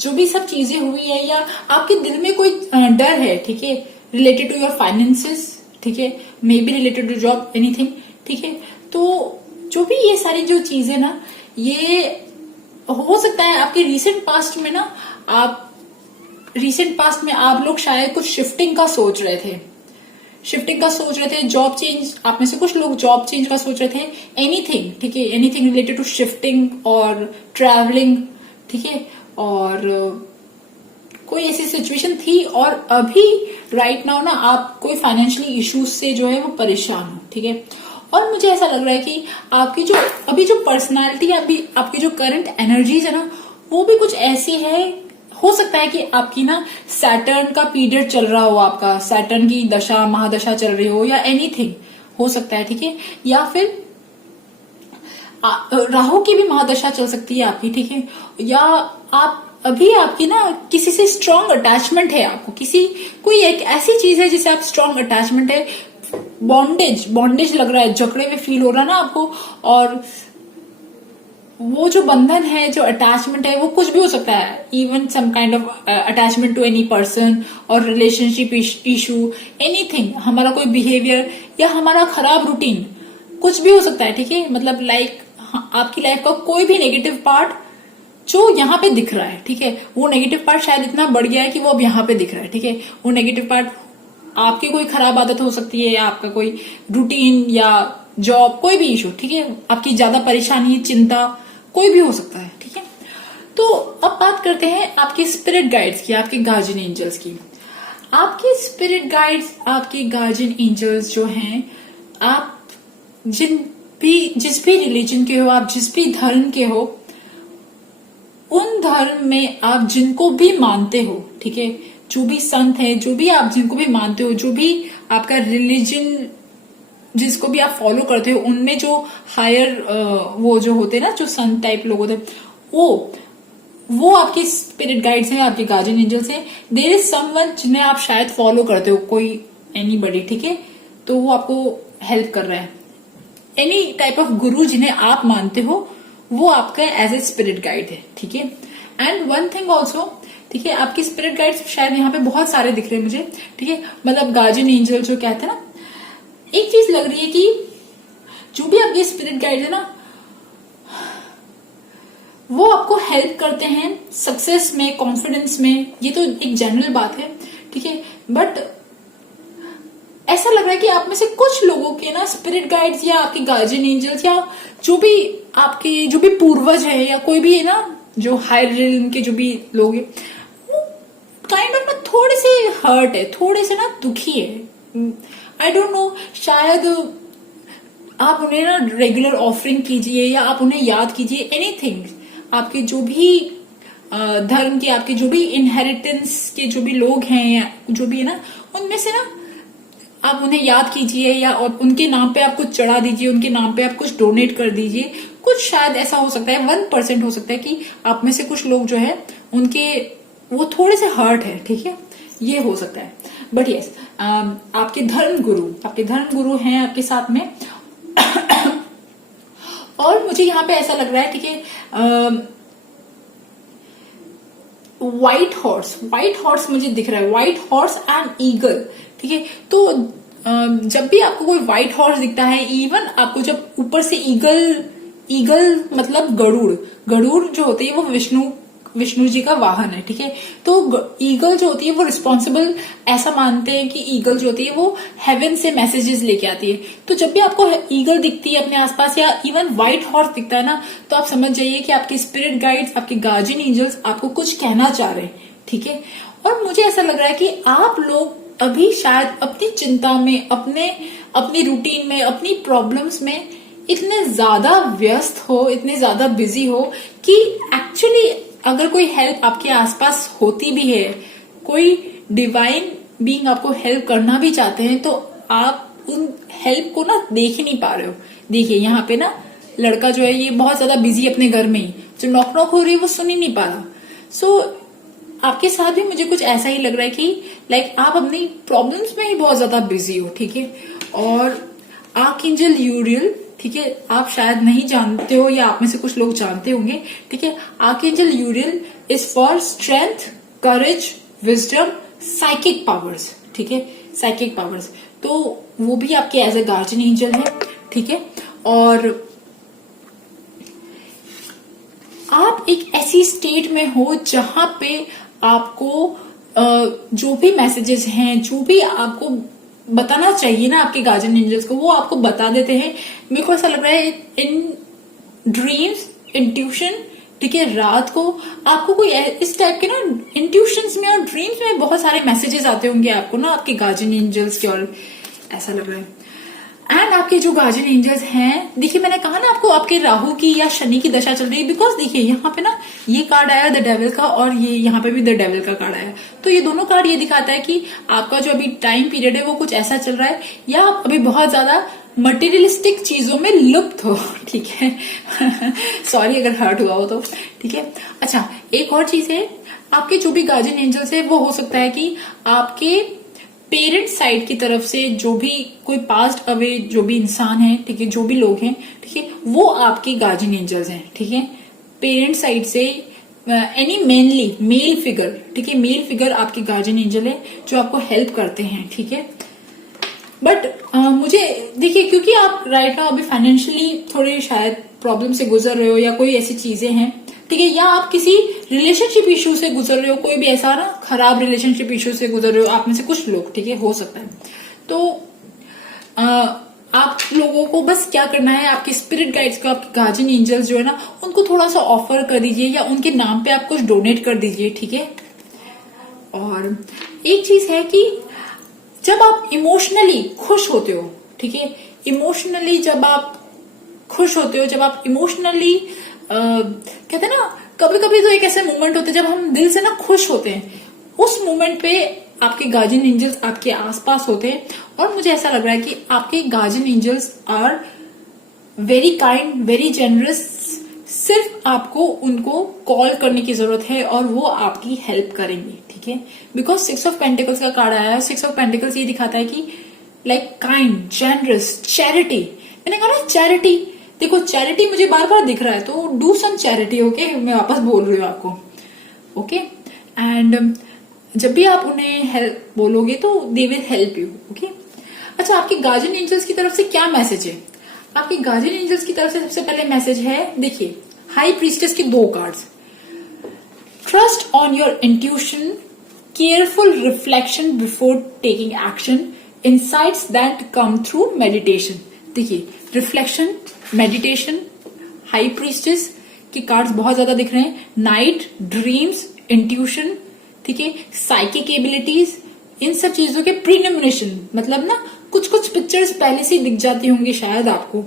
जो भी सब चीजें हुई है, या आपके दिल में कोई डर है, ठीक है, रिलेटेड टू योर फाइनेंसेस, ठीक है, may be related to job, anything. ठीक है, तो जो भी ये सारी जो चीजें ना, ये हो सकता है आपके रीसेंट पास्ट में ना, आप लोग शायद कुछ शिफ्टिंग का सोच रहे थे, जॉब चेंज, आप में से कुछ लोग जॉब चेंज का सोच रहे थे, एनीथिंग। ठीक है, एनीथिंग रिलेटेड टू शिफ्टिंग और ट्रैवलिंग। ठीक है, और कोई ऐसी सिचुएशन थी और अभी राइट नाउ ना आप कोई फाइनेंशियली इश्यूज से जो है वो परेशान हो, ठीक है। और मुझे ऐसा लग रहा है कि आपकी जो अभी जो पर्सनालिटी, अभी आपकी जो करंट एनर्जीज है ना, वो भी कुछ ऐसी है। हो सकता है कि आपकी ना सैटर्न का पीरियड चल रहा हो, आपका सैटर्न की दशा महादशा चल रही हो, या एनीथिंग हो सकता है, ठीक है। या फिर राहु की भी महादशा चल सकती है आपकी, ठीक है। या आप अभी आपकी ना किसी से स्ट्रांग अटैचमेंट है, आपको किसी कोई एक ऐसी चीज है जिसे आप स्ट्रांग अटैचमेंट है, बॉन्डेज लग रहा है, जकड़े में फील हो रहा है ना आपको। और वो जो बंधन है, जो अटैचमेंट है, वो कुछ भी हो सकता है, even some kind of attachment to any person और रिलेशनशिप इशू, एनीथिंग, हमारा कोई बिहेवियर या हमारा खराब रूटीन, कुछ भी हो सकता है, ठीक है। मतलब लाइक आपकी लाइफ का कोई भी नेगेटिव पार्ट जो यहाँ पे दिख रहा है, ठीक है, वो नेगेटिव पार्ट शायद इतना बढ़ गया है कि वो अब यहाँ पे दिख रहा है, ठीक है। वो नेगेटिव पार्ट आपकी कोई खराब आदत हो सकती है, या आपका कोई रूटीन या जॉब, कोई भी इशू, ठीक है, आपकी ज्यादा परेशानी, चिंता, कोई भी हो सकता है, ठीक है। तो अब बात करते हैं आपके स्पिरिट गाइड्स की, आपके गार्जियन एंजल्स की। आपके स्पिरिट गाइड्स, आपके गार्जियन एंजल्स जो हैं, आप जिस भी रिलीजन के हो, आप जिस भी धर्म के हो, उन धर्म में आप जिनको भी मानते हो, ठीक है, जो भी संत है, जो भी आप जिनको भी मानते हो, जो भी आपका रिलीजन जिसको भी आप फॉलो करते हो, उनमें जो हायर वो जो होते हैं ना, जो संत टाइप लोग होते हैं, वो आपके स्पिरिट गाइड्स हैं, आपके गार्जियन एंजल्स हैं। देयर इज समवन जिन्हें आप शायद फॉलो करते हो, कोई एनीबडी, ठीक है, तो वो आपको हेल्प कर रहा है। एनी टाइप ऑफ गुरु जिन्हें आप मानते हो, वो आपका एज ए स्पिरिट गाइड है, ठीक है। एंड वन थिंग ऑल्सो, ठीक है, आपके स्पिरिट गाइड्स शायद यहाँ पे बहुत सारे दिख रहे हैं मुझे, ठीक है, मतलब गार्जियन एंजल जो कहते हैं ना, एक चीज लग रही है कि जो भी आपके स्पिरिट गाइड है ना, वो आपको हेल्प करते हैं सक्सेस में, कॉन्फिडेंस में। ये तो एक जनरल बात है, ठीक है, बट ऐसा लग रहा है कि आप में से कुछ लोगों के ना स्पिरिट गाइड्स या आपके गार्जियन एंजल्स या जो भी आपके जो भी पूर्वज है, या कोई भी है ना, जो हायर रियल्म के जो भी लोग हैं, वो काइंड ऑफ ना थोड़े से हर्ट है, थोड़े से ना दुखी है। आई डोंट नो, शायद आप उन्हें ना रेगुलर ऑफरिंग कीजिए, या आप उन्हें याद कीजिए, एनीथिंग, आपके जो भी धर्म के, आपके जो भी इनहेरिटेंस के जो भी लोग हैं, या जो भी है ना, उनमें से ना आप उन्हें याद कीजिए, या उनके नाम पे आप कुछ चढ़ा दीजिए, उनके नाम पे आप कुछ डोनेट कर दीजिए। कुछ शायद ऐसा हो सकता है, 1% हो सकता है कि आप में से कुछ लोग जो है उनके वो थोड़े से हर्ट है, ठीक है, ये हो सकता है। बट यस, आपके धर्म गुरु हैं आपके साथ में। और मुझे यहाँ पे ऐसा लग रहा है, ठीक है, व्हाइट हॉर्स मुझे दिख रहा है, व्हाइट हॉर्स एंड ईगल, ठीक है। तो जब भी आपको कोई व्हाइट हॉर्स दिखता है, इवन आपको जब ऊपर से ईगल मतलब गरुड़ जो होती है, वो विष्णु जी का वाहन है, ठीक है। तो ईगल जो होती है वो रिस्पॉन्सिबल, ऐसा मानते हैं कि ईगल जो होती है वो हेवन से मैसेजेस लेके आती है। तो जब भी आपको ईगल दिखती है अपने आसपास, या इवन व्हाइट हॉर्स दिखता है ना, तो आप समझ जाइए कि आपके स्पिरिट गाइड्स, आपके गार्जियन एंजल्स आपको कुछ कहना चाह रहे हैं, ठीक है। और मुझे ऐसा लग रहा है कि आप लोग अभी शायद अपनी चिंता में, अपनी रूटीन में, अपनी प्रॉब्लम्स में इतने ज्यादा व्यस्त हो, इतने ज्यादा बिजी हो कि एक्चुअली अगर कोई हेल्प आपके आसपास होती भी है, कोई डिवाइन बीइंग आपको हेल्प करना भी चाहते हैं, तो आप उन हेल्प को ना देख ही नहीं पा रहे हो। देखिए यहाँ पे ना लड़का जो है ये बहुत ज्यादा बिजी अपने घर में ही, जो नॉक नॉक हो रही है वो सुन ही नहीं पा रहा। सो आपके साथ भी मुझे कुछ ऐसा ही लग रहा है कि लाइक आप अपनी प्रॉब्लम्स में ही बहुत ज्यादा बिजी हो, ठीक है। और आर्कएंजल यूरियल, ठीक है, आप शायद नहीं जानते हो, या आप में से कुछ लोग जानते होंगे, ठीक है। Archangel यूरियल is for strength, courage, wisdom, psychic powers, ठीक है, साइकिक पावर्स। तो वो भी आपके एज ए गार्जियन एंजल है, ठीक है। और आप एक ऐसी स्टेट में हो जहां पे आपको जो भी मैसेजेस हैं, जो भी आपको बताना चाहिए ना आपके गार्जियन एंजल्स को, वो आपको बता देते हैं। मेरे को ऐसा लग रहा है इन ड्रीम्स, इंट्यूशन, ठीक है, रात को आपको कोई इस टाइप के ना इंट्यूशंस में और ड्रीम्स में बहुत सारे मैसेजेस आते होंगे आपको ना, आपके गार्जियन एंजल्स के, और ऐसा लग रहा है। एंड आपके जो गार्जियन एंजल्स हैं, देखिए मैंने कहा ना आपको आपके राहु की या शनि की दशा चल रही है, बिकॉज देखिए यहाँ पे ना ये कार्ड आया द डेविल का, और ये यहाँ पे भी द डेविल का कार्ड आया। तो ये दोनों कार्ड ये दिखाता है कि आपका जो अभी टाइम पीरियड है वो कुछ ऐसा चल रहा है, या आप अभी बहुत ज्यादा मटेरियलिस्टिक चीजों में लुप्त हो, ठीक है। सॉरी अगर हर्ट हुआ हो तो, ठीक है। अच्छा, एक और चीज है, आपके जो भी गार्जियन एंजल्स है वो हो सकता है कि आपके पेरेंट साइड की तरफ से जो भी कोई पास्ट अवे जो भी इंसान है, ठीक है, जो भी लोग हैं, ठीक है, वो आपके गार्जियन एंजल्स हैं, ठीक है। पेरेंट साइड से एनी मेनली मेल फिगर, ठीक है, मेल फिगर आपके गार्जियन एंजल है जो आपको हेल्प करते हैं, ठीक है। बट मुझे देखिए, क्योंकि आप राइट नाउ अभी फाइनेंशियली थोड़े शायद प्रॉब्लम से गुजर रहे हो, या कोई ऐसी चीजें हैं, ठीक है, या आप किसी रिलेशनशिप इशू से गुजर रहे हो, कोई भी ऐसा ना खराब रिलेशनशिप इशू से गुजर रहे हो, आप में से कुछ लोग, ठीक है, हो सकता है। तो आप लोगों को बस क्या करना है, आपके स्पिरिट गाइड्स को, आपके गार्जियन एंजल्स जो है ना, उनको थोड़ा सा ऑफर कर दीजिए, या उनके नाम पे आप कुछ डोनेट कर दीजिए, ठीक है। और एक चीज है कि जब आप इमोशनली खुश होते हो, ठीक है, इमोशनली जब आप खुश होते हो, जब आप इमोशनली कहते हैं ना, कभी कभी तो एक ऐसे मोमेंट होते हैं जब हम दिल से ना खुश होते हैं, उस मोमेंट पे आपके गार्जियन एंजल्स आपके आसपास होते हैं। और मुझे ऐसा लग रहा है कि आपके guardian angels are very kind, very generous. सिर्फ आपको उनको कॉल करने की जरूरत है और वो आपकी हेल्प करेंगे, ठीक है। बिकॉज 6 ऑफ पेंटिकल्स का कार्ड आया है। 6 ऑफ पेंटिकल्स ये दिखाता है कि लाइक काइंड, जेनरस, चैरिटी। मैंने कहा ना चैरिटी, देखो चैरिटी मुझे बार बार दिख रहा है, तो डू सम चैरिटी, ओके। मैं वापस बोल रही हूँ आपको, ओके। एंड जब भी आप उन्हें हेल्प बोलोगे तो they will help you, okay. अच्छा, आपके गार्जियन एंजल्स की तरफ से क्या मैसेज है? आपके गार्जियन एंजल्स की तरफ से सबसे पहले मैसेज है, देखिए, हाई प्रीस्टेस के 2 cards. Trust on your intuition, careful reflection before taking action, insights that come through meditation. देखिए, रिफ्लेक्शन, मेडिटेशन, हाई प्रीस्टेस के कार्ड्स बहुत ज्यादा दिख रहे हैं। नाइट, ड्रीम्स, इंट्यूशन, ठीक है, साइकिक एबिलिटीज, इन सब चीजों के प्रीनिमिनेशन, मतलब ना कुछ कुछ पिक्चर्स पहले से दिख जाती होंगी शायद आपको,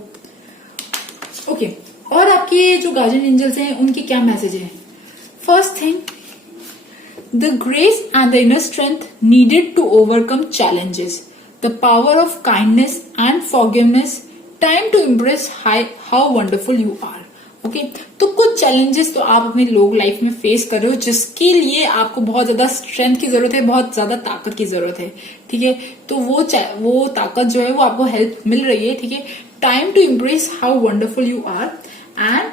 ओके। और आपके जो गार्जियन एंजल्स हैं उनके क्या मैसेज है? First thing, the grace and the inner strength needed to overcome challenges, the power of kindness and forgiveness, time to impress how wonderful you are, okay. तो कुछ चैलेंजेस तो आप अपने लोग लाइफ में फेस कर रहे हो, जिसके लिए आपको बहुत ज्यादा स्ट्रेंथ की जरूरत है, बहुत ज्यादा ताकत की जरूरत है, ठीक है। तो वो ताकत जो है वो आपको हेल्प मिल रही है, ठीक है। Time to impress how wonderful you are and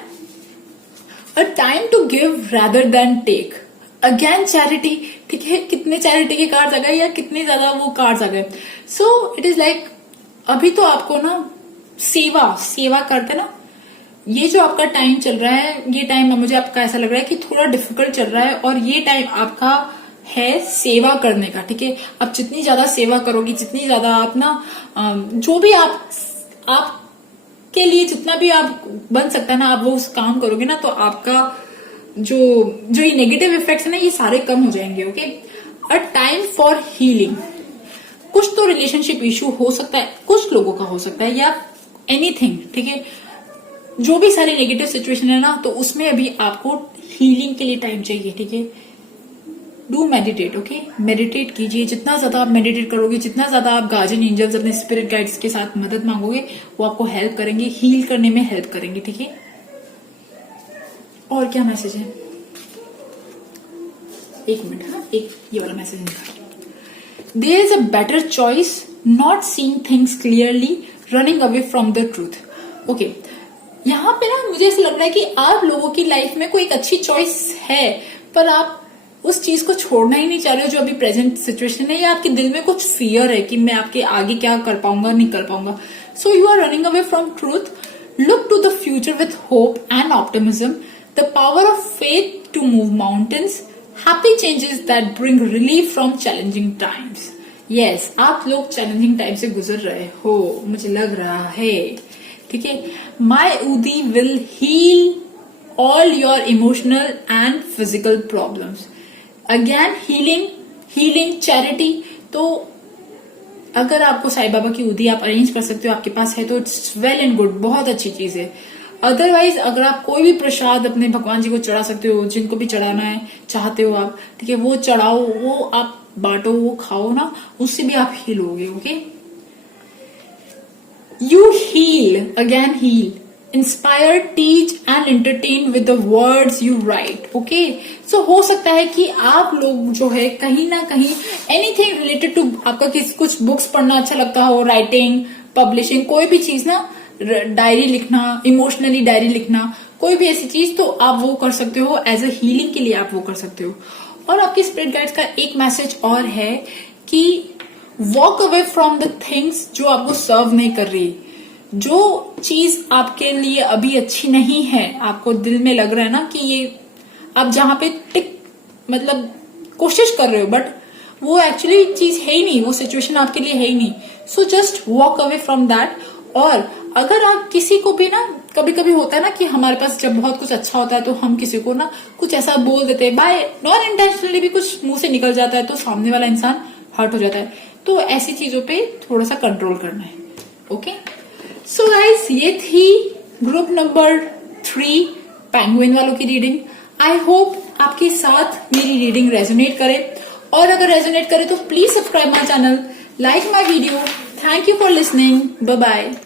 a time to give rather than take. Again charity, ठीक है। कितने चैरिटी के कार्ड्स आ गए, या कितने ज्यादा वो कार्ड्स आ गए। सो इट इज लाइक, अभी तो आपको ना सेवा करते ना, ये जो आपका टाइम चल रहा है, ये टाइम मुझे आपका ऐसा लग रहा है कि थोड़ा डिफिकल्ट चल रहा है, और ये टाइम आपका है सेवा करने का, ठीक है। आप जितनी ज्यादा सेवा करोगी, जितनी ज्यादा आप ना जो भी आप के लिए जितना भी आप बन सकता है ना, आप वो उस काम करोगे ना, तो आपका जो ये नेगेटिव इफेक्ट्स है ना, ये सारे कम हो जाएंगे, okay. A time for healing, कुछ तो रिलेशनशिप इशू हो सकता है, कुछ लोगों का हो सकता है, या एनीथिंग, ठीक है। जो भी सारी नेगेटिव सिचुएशन है ना, तो उसमें अभी आपको हीलिंग के लिए टाइम चाहिए, ठीक है। Do meditate, okay. मेडिटेट कीजिए, जितना ज्यादा आप मेडिटेट करोगे, जितना ज्यादा आप गार्जियन एंजल्स, अपने स्पिरिट गाइड्स के साथ मदद मांगोगे, वो आपको हेल्प करेंगे, हील करने में हेल्प करेंगे, ठीक है। और क्या मैसेज है? एक मिनट, हाँ, एक ये वाला मैसेज है। There is a better choice, not seeing things clearly, running away from the truth, okay. यहाँ पे ना मुझे ऐसा लग रहा है कि आप लोगों की लाइफ में कोई एक अच्छी चॉइस है, पर आप उस चीज को छोड़ना ही नहीं चाह रहे हो जो अभी प्रेजेंट सिचुएशन है, या आपके दिल में कुछ फियर है कि मैं आपके आगे क्या कर पाऊंगा, नहीं कर पाऊंगा। So you are running away from truth. Look to the future with hope and optimism, the power of faith to move mountains, happy changes that bring relief from challenging times. Yes, आप लोग challenging time से गुजर रहे हो, मुझे लग रहा है, ठीक है। My udi will heal all your emotional and physical problems. Again healing, healing, charity. तो अगर आपको साईं बाबा की उदी आप अरेंज कर सकते हो, आपके पास है, तो इट्स वेल एंड गुड, बहुत अच्छी चीज है। अदरवाइज अगर आप कोई भी प्रसाद अपने भगवान जी को चढ़ा सकते हो, जिनको भी चढ़ाना है चाहते हो आप, ठीक है, वो चढ़ाओ, वो आप बांटो, वो खाओ ना, उससे भी आप हील होगे। Okay, you heal, again heal, inspire, teach and entertain with the words you write. Okay, so हो सकता है कि आप लोग जो है कहीं ना कहीं एनीथिंग रिलेटेड टू आपका कुछ बुक्स पढ़ना अच्छा लगता हो, राइटिंग, पब्लिशिंग, कोई भी चीज ना, डायरी लिखना, इमोशनली डायरी लिखना, कोई भी ऐसी चीज, तो आप वो कर सकते हो, एज अ हीलिंग के लिए आप वो कर सकते हो। और आपके स्पिरिट गाइड्स का एक मैसेज और है कि walk away from the things जो आपको सर्व नहीं कर रही। जो चीज आपके लिए अभी अच्छी नहीं है, आपको दिल में लग रहा है ना कि ये आप जहां पे टिक मतलब कोशिश कर रहे हो, बट वो एक्चुअली चीज है ही नहीं, वो सिचुएशन आपके लिए है ही नहीं। So just walk away from that. और अगर आप किसी को भी ना, कभी कभी होता है ना कि हमारे पास जब बहुत कुछ अच्छा होता है तो हम किसी को ना कुछ ऐसा बोल देते हैं, बाय नॉन इंटेंशनली भी कुछ मुंह से निकल जाता है, तो सामने वाला इंसान हर्ट हो जाता है। तो ऐसी चीजों पे थोड़ा सा कंट्रोल करना है। ओके, सो गाइस, ये थी ग्रुप नंबर 3 पेंगुइन वालों की रीडिंग। आई होप आपके साथ मेरी रीडिंग रेजोनेट करे, और अगर रेजोनेट करे तो please subscribe my channel, like my video. Thank you for listening, bye bye.